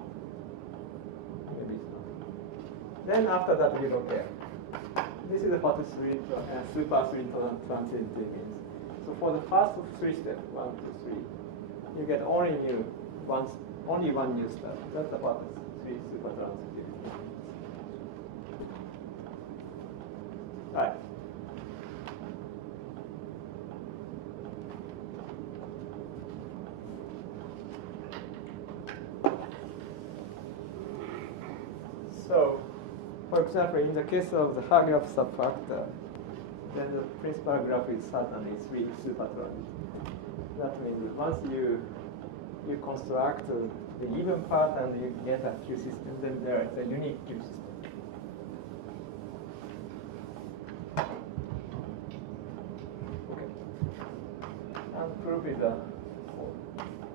Maybe it's not. Then after that we don't care. This is what super 3 transitivity means. So for the first 3 steps, 1, 2, 3, you get only only one new star. That's about 3 super transitivity. Right. So, for example, in the case of the Hagraph subfactor, then the principal graph is certainly 3 supertrans. That means that once you construct the even part and you get a Q system, then there is a unique Q system. Okay. And proof is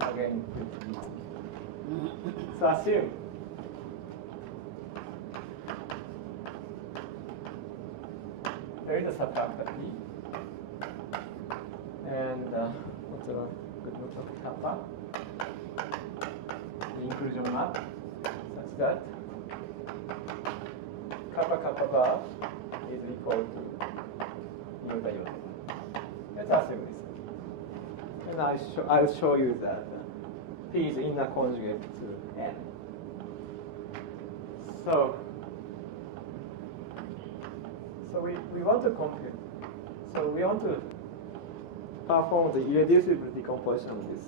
again. So assume there is a subfactor P, and what's a good note of kappa? The inclusion map such that kappa kappa bar is equal to iota iota. Let's assume this, and I'll show you that P is inner conjugate to N. So we want to compute. So we want to perform the irreducible decomposition of this.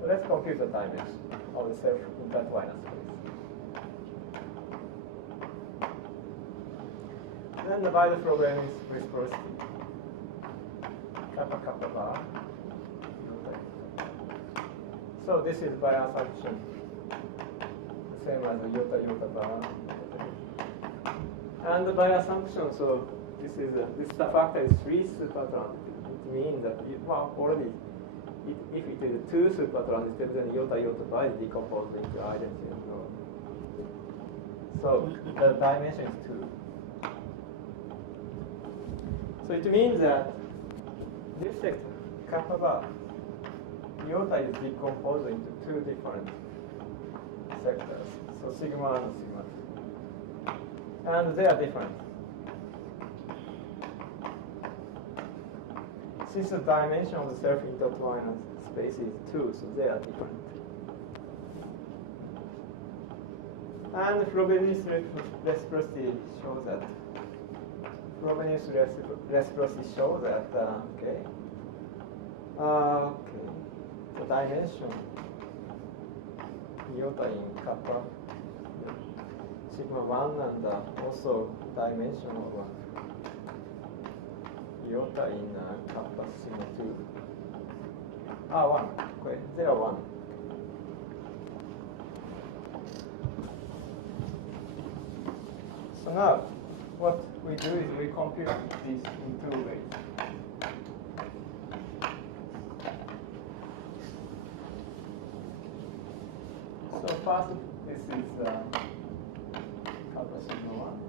So let's compute the dimension of the self-intertwiner space. Then the by the problem is reciprocity. Kappa kappa bar. So this is by assumption the same as the iota iota bar. And by assumption, so this subfactor is 3 supertrans. It means that already, if it is 2 supertransitive, then iota iota bar is decomposed into identity and rho. So the dimension is 2. So it means that this sector, kappa bar, iota is decomposed into 2 different sectors. So sigma and sigma 2. And they are different. Since the dimension of the self-intertwiner space is 2, so they are different. And Frobenius reciprocity shows that Frobenius reciprocity shows that okay. Okay. The dimension iota in kappa sigma 1 and also dimension of iota in kappa sigma 2. 1. Okay, they are 1. So now, what we do is we compute this in 2 ways. So first, this is kappa sigma 1.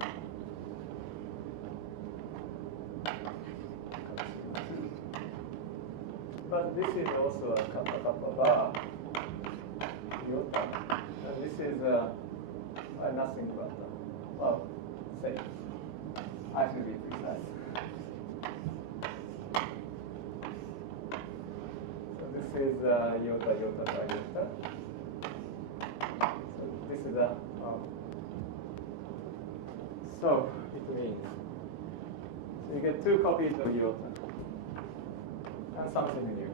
Kappa sigma 2. But this is also a kappa kappa bar iota. And this is nothing but, well, say, I should be precise. So this is iota iota by iota. So this is a so it means so you get 2 copies of iota and something new.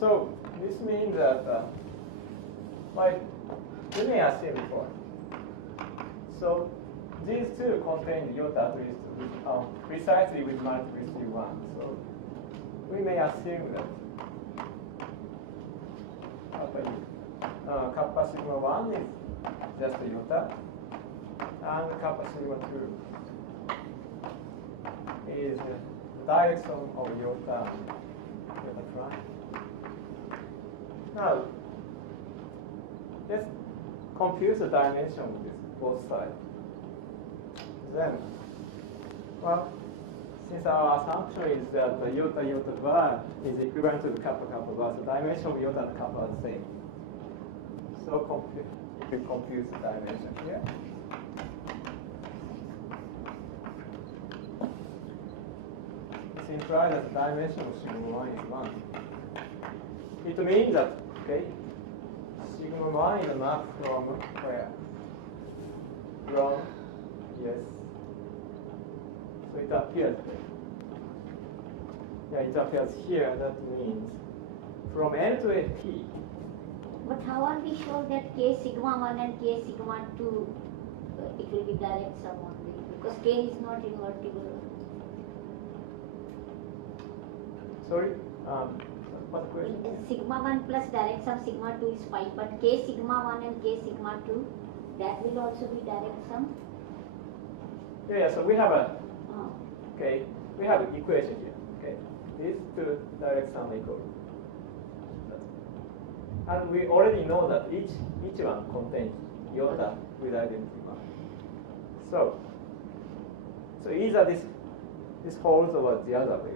So this means that like we may assume before. So these 2 contain iota at least precisely with multiplicity 1. So we may assume that kappa sigma 1 is just iota, and kappa sigma 2 is the direction of iota and iota prime. Now, let's compute the dimension of this both sides. Then, well, since our assumption is that the iota iota bar is equivalent to the kappa kappa bar, the dimension of iota and kappa are the same. So we compute the dimension here. This implies that the dimension of sigma 1 is 1. It means that, okay, sigma 1 is a map from where? From, yes. So it appears there. Yeah, it appears here. That means from L to P. But how are we sure that k sigma 1 and k sigma 2 it will be direct sum only? Because k is not invertible. Sorry? What question? Sigma 1 plus direct sum sigma 2 is 5, but k sigma 1 and k sigma 2, that will also be direct sum? Yeah, so we have a, Oh. okay, we have an equation here, okay? These 2 direct sum equal. And we already know that each one contains iota with identity 1. So either this holds or the other way.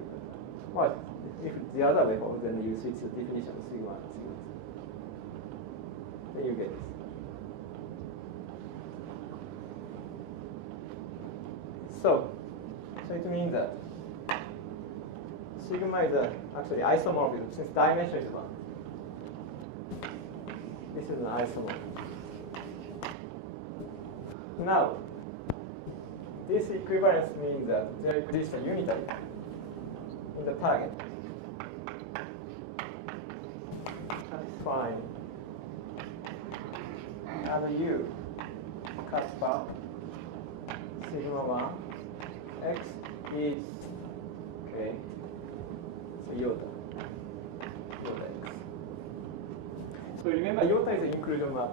Well, if the other way holds, then you switch the definition of sigma and sigma 2. Then you get this. So it means that sigma is actually isomorphism since dimension is 1. This is an isomorphism. Now, this equivalence means that there exists a unitary in the target. Satisfying and U kappa sigma 1 x is okay. So iota x. So remember, iota is an inclusion map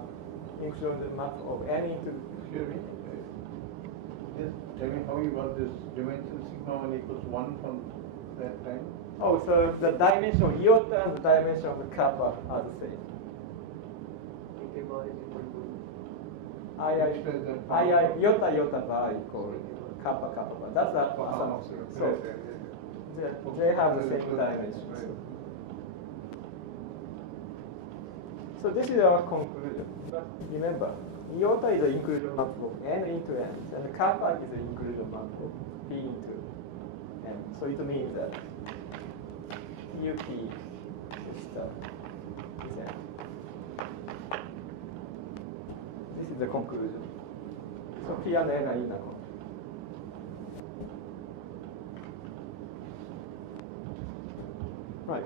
of n into Excuse me. Just tell me how you got this dimension sigma 1 equals 1 from that time? Oh, so the dimension of iota and the dimension of the kappa are the same. K bar is equal to Iota bar equal kappa kappa bar. That's that one. So they have the same dimension. So this is our conclusion. But remember, iota is an inclusion map of n into n, and the kappa is an inclusion map of p into n. So it means that UP is n. This is is the conclusion. So P and N are inner conjugate. Right.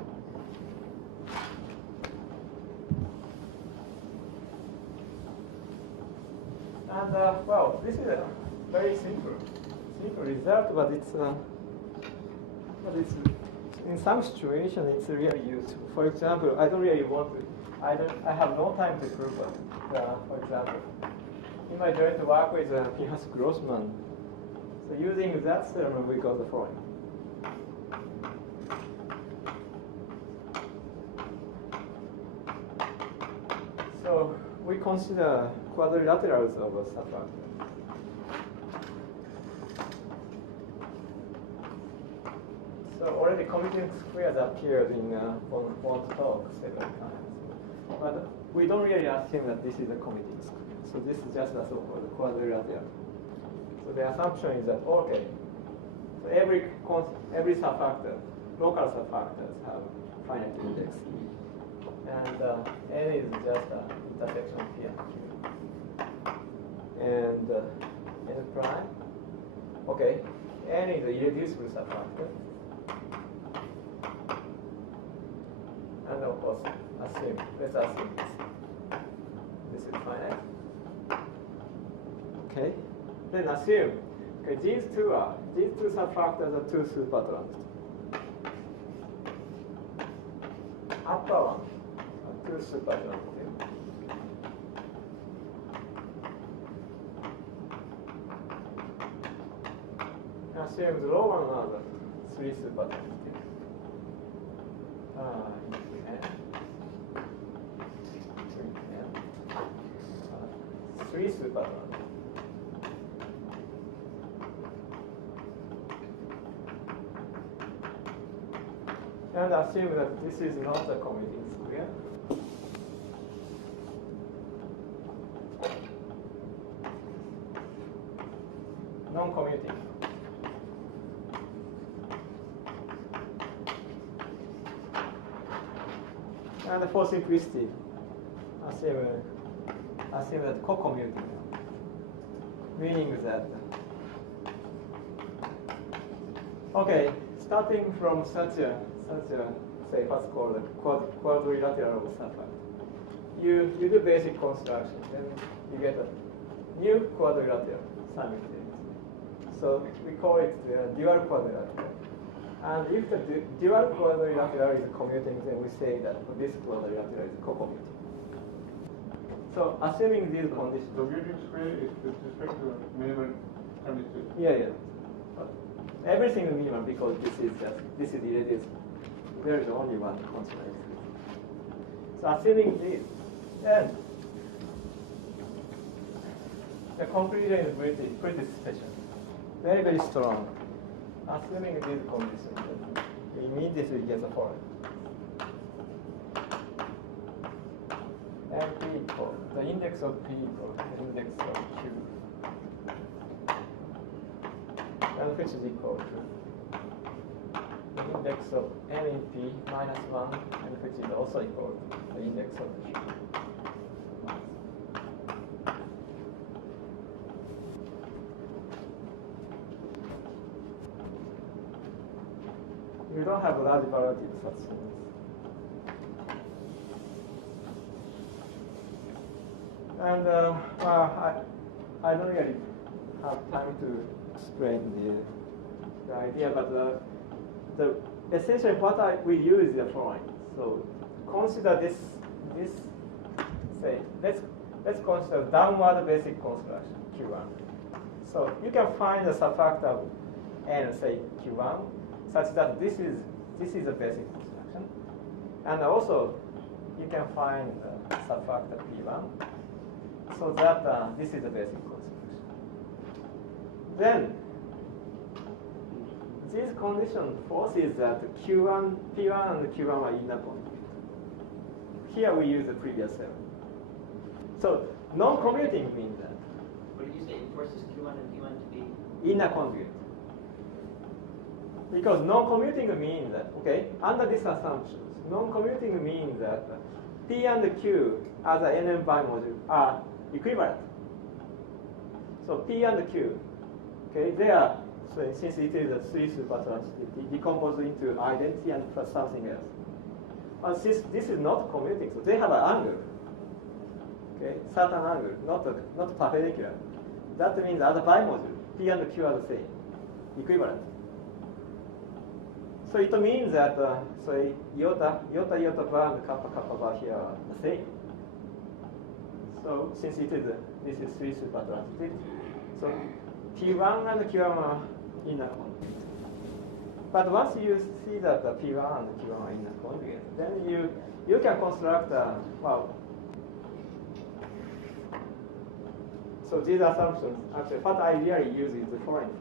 And well, this is a very simple result, but it's in some situation it's really useful. For example, I don't really want to. I have no time to prove it. For example, in my joint work with Pinhas Grossman, so using that theorem we got the following. So we consider quadrilaterals of a subfactor. So already commuting squares appeared in one talk several times. But we don't really assume that this is a commuting square. So this is just a so-called quadrilateral. So the assumption is that, okay, so every subfactor, local subfactors have finite index E. And N is just an intersection P and Q. And N prime, okay, N is a irreducible subfactor. And of course, let's assume this is finite. Okay, then assume, okay, these two subfactors are two supertrons. Upper one are two supertrons. Assume the lower one are the three supertrons. Three supertrons. And assume that this is not a commuting square. Non-commuting. And for simplicity, assume that co-commuting, meaning that, okay, starting from such a say what's called a quadrilateral subfactor, you do basic construction, then you get a new quadrilateral simultaneously. So we call it the dual quadrilateral. And if the dual quadrilateral is commuting, then we say that this quadrilateral is co-commuting. So assuming these conditions. The commuting square is with respect to minimal condition. Yeah. Everything is minimal because this is irreducible. There is only one constant. So assuming this, then the conclusion is pretty special. Very, very strong. Assuming these conditions, we immediately get the following. And P equals, the index of P equals the index of Q. And which is equal to the index of N in P minus 1, and which is also equal to the index of Q. You don't have a large variety of such things. And I don't really have time to explain the idea, but essentially what we use is the following. So consider this say let's consider downward basic construction Q1. So you can find the subfactor N, say Q1, such that this is a basic construction, and also you can find the subfactor P1, so that this is a basic construction. Then this condition forces that Q1, P1 and Q1 are inner conjugate. Here we use the previous theorem. So non-commuting means that. What did you say? It forces Q1 and P1 to be inner conjugate. Because non-commuting means that, okay, under these assumptions, non-commuting means that P and Q as an NM bimodule are equivalent. So P and Q, okay, they are, so since it is a three supertransitivity, decomposed into identity and plus something else. And since this is not commuting, so they have an angle, okay, certain angle, not perpendicular. That means as a bimodule, P and Q are the same, equivalent. So it means that so iota bar and kappa bar here are the same. So since it is this is three supertransitivity, so P1 and Q1 are inner conjugate. But once you see that the P1 and Q1 are inner conjugate, then you can construct well. So these assumptions, actually, what I really use is the following.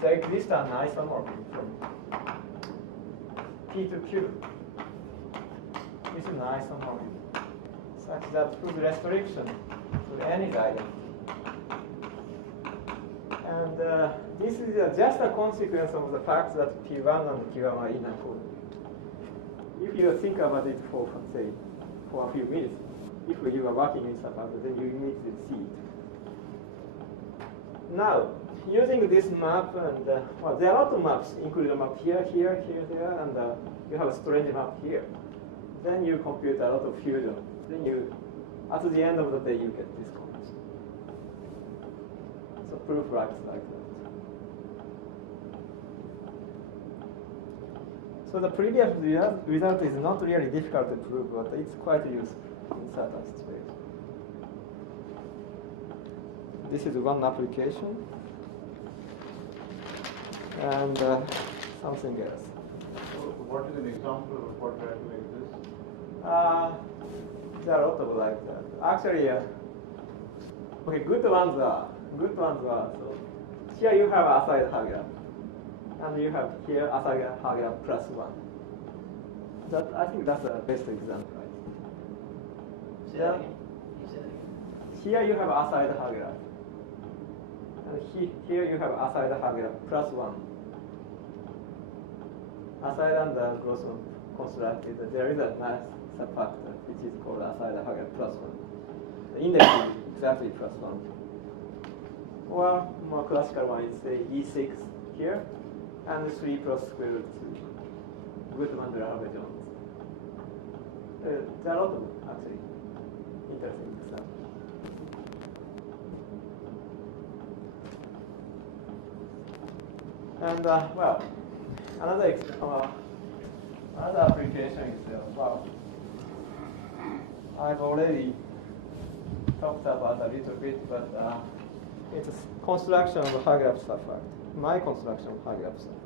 There exists an isomorphism from P to Q. This is an isomorphism such that through the restriction to N is identity. And this is just a consequence of the fact that P1 and Q1 are inner conjugate. If you think about it for, say, for a few minutes, if you are working in subfactors, then you immediately see it. Now, using this map, and well, there are a lot of maps, including a map here, there, and you have a strange map here. Then you compute a lot of fusion. Then you, at the end of the day, you get this combination. So proof works like that. So the previous result is not really difficult to prove, but it's quite useful in certain situations. This is one application. And something else. So what is an example of what happened like this? There are a lot of like that. Actually, okay, good ones are. So here you have aside Hagelab, and you have here aside Hagelab plus one. That I think that's the best example. Right? Say that again. You said that again. Here you have aside Hagelab, and here you have aside Hagelab plus one. Aside and the Grossman constructed, there is a nice subfactor which is called aside Hagelab plus one. The index is exactly plus one. Or more classical one is say E6 here, and 3 plus square root 3. Goodman Jones. There are a lot of actually interesting examples. And well, another application is well, I've already talked about a little bit, but it's a construction of a Hagelab subfactor. My construction of Hagelab subfactor.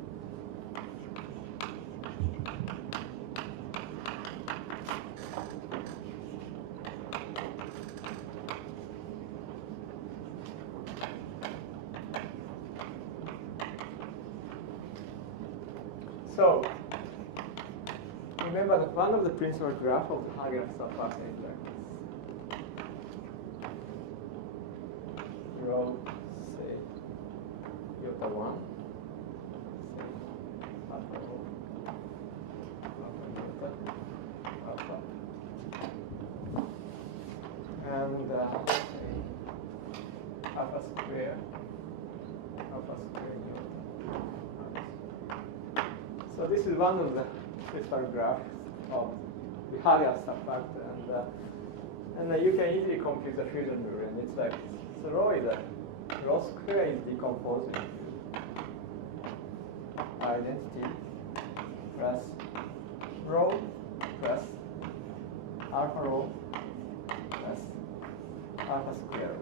So, remember that one of the principal graph of the Hagelab subfactor is like this. Row, say, iota 1, say, alpha rho, alpha iota, alpha. And say, alpha square iota. So this is one of the principal graphs of the Hagelab subfactor, and you can easily compute the fusion rule, and it's like the rho square is decomposing identity plus rho plus alpha rho plus alpha square,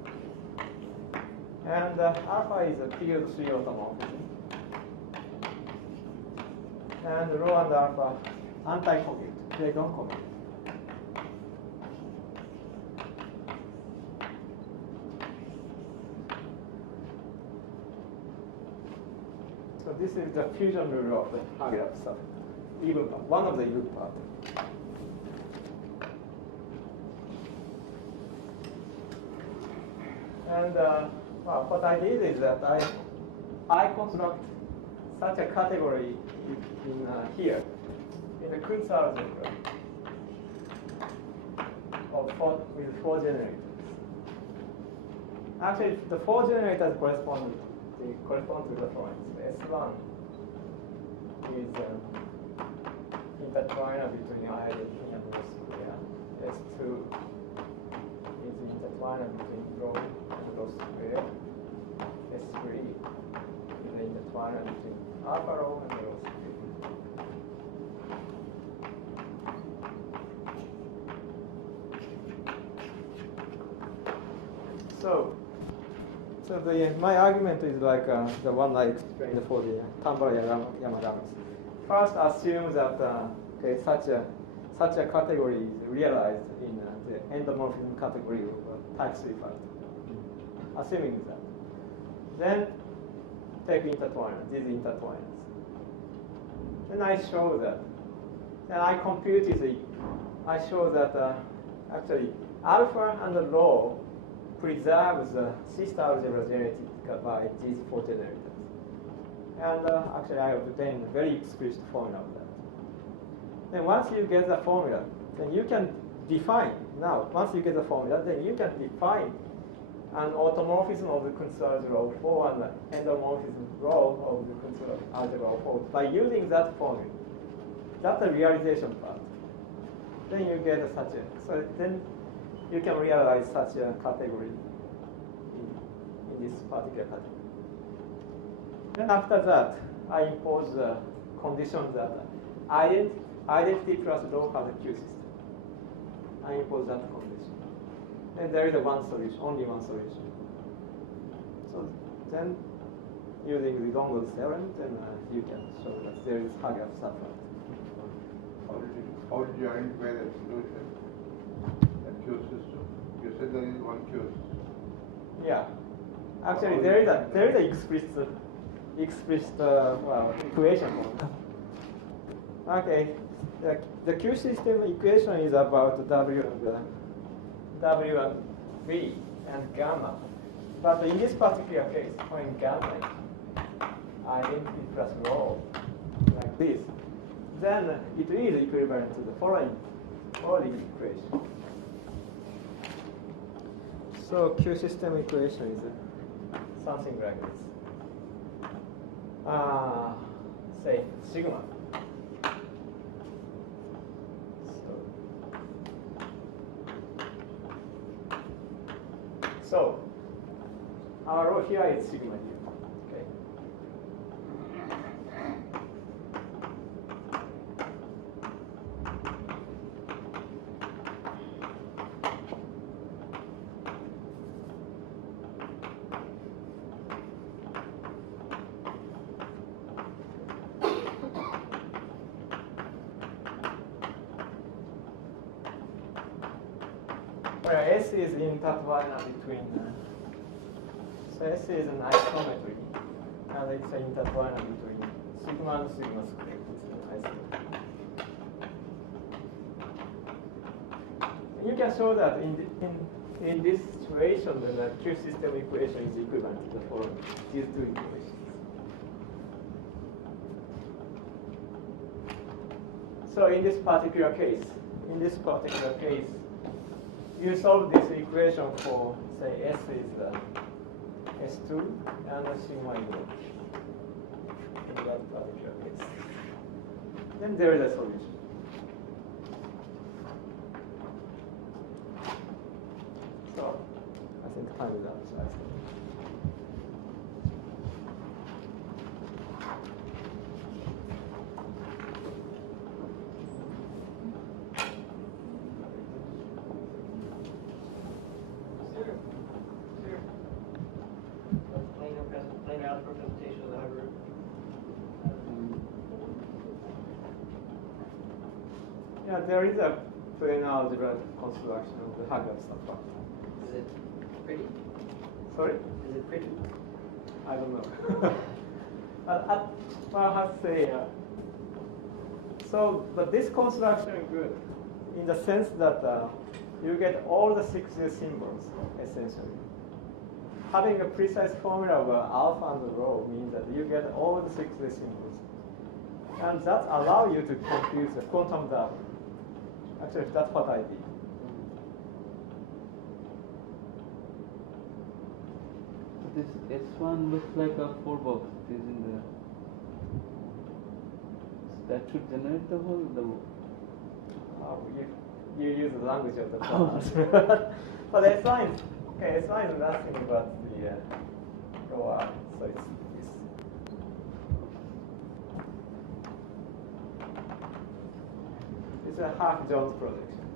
and alpha is a period 3 automorphism. And rho and alpha anti-commute. They don't commute. So this is the fusion rule of the Hagelab subfactor, even part, one of the even part. And well, what I did is that I construct such a category in here, in the Kunz algebra with 4 generators. Actually, the four generators correspond to the following. S1 is intertwiner between identity and row square. S2 is intertwiner between row and row square. S3 is intertwiner between alpha row and row square. So my argument is like the one I explained for the Tambara-Yamadamis. First, assume that such a category is realized in the endomorphism category of type 3 factor. Assuming that. Then take intertwiners, these intertwiners. Then I show that. Then I computed I show that actually alpha and the rho preserves the sister algebra generated by these four generators. And actually I obtained a very explicit formula of that. Then once you get the formula, then you can define, once you get the formula, then you can define an automorphism of the Kuntz algebra of 4 and an endomorphism rho of the Kuntz algebra of 4 by using that formula. That's the realization part. Then you get such a, so then you can realize such a category in this particular category. Then after that, I impose the condition that identity plus rho has a Q system. I impose that condition. And there is one solution, only one solution. So then, using the Longo's theorem, then you can show that there is Hager subfactor. How did you identify that solution? Q system? You said there is one Q system. Yeah. Actually, there is a explicit equation for that. Okay. The Q system equation is about W and V and gamma. But in this particular case, when gamma is identity plus rho, like this, then it is equivalent to the following equation. So Q system equation is something like this. Say sigma. So our rho here is sigma here. Okay. Where S is intertwiner between, so S is an isometry, and it's an intertwiner between sigma and sigma squared. It's an isometry. And you can show that in this situation, the Q system equation is equivalent to the following, these two equations. So in this particular case, you solve this equation for, say, S is S2 and sigma is 1 in that particular case. Then there is a solution. So I think time is up. So I stop. Planar algebra presentation of the algorithm. Yeah, there is a planar algebra construction of the Hager subfactor. Is it pretty? Sorry? Is it pretty? I don't know. Well, I have to say, but this construction is good in the sense that you get all the 6 symbols, essentially. Having a precise formula of alpha and rho means that you get all the 6 symbols. And that allows you to compute the quantum data. Actually, that's what I did. this S1 looks like a 4 box. It is in the. That should generate the whole. You use the language of the class. But it's fine. Okay, it's fine. I'm asking about the go out. So it's a half Jones projection.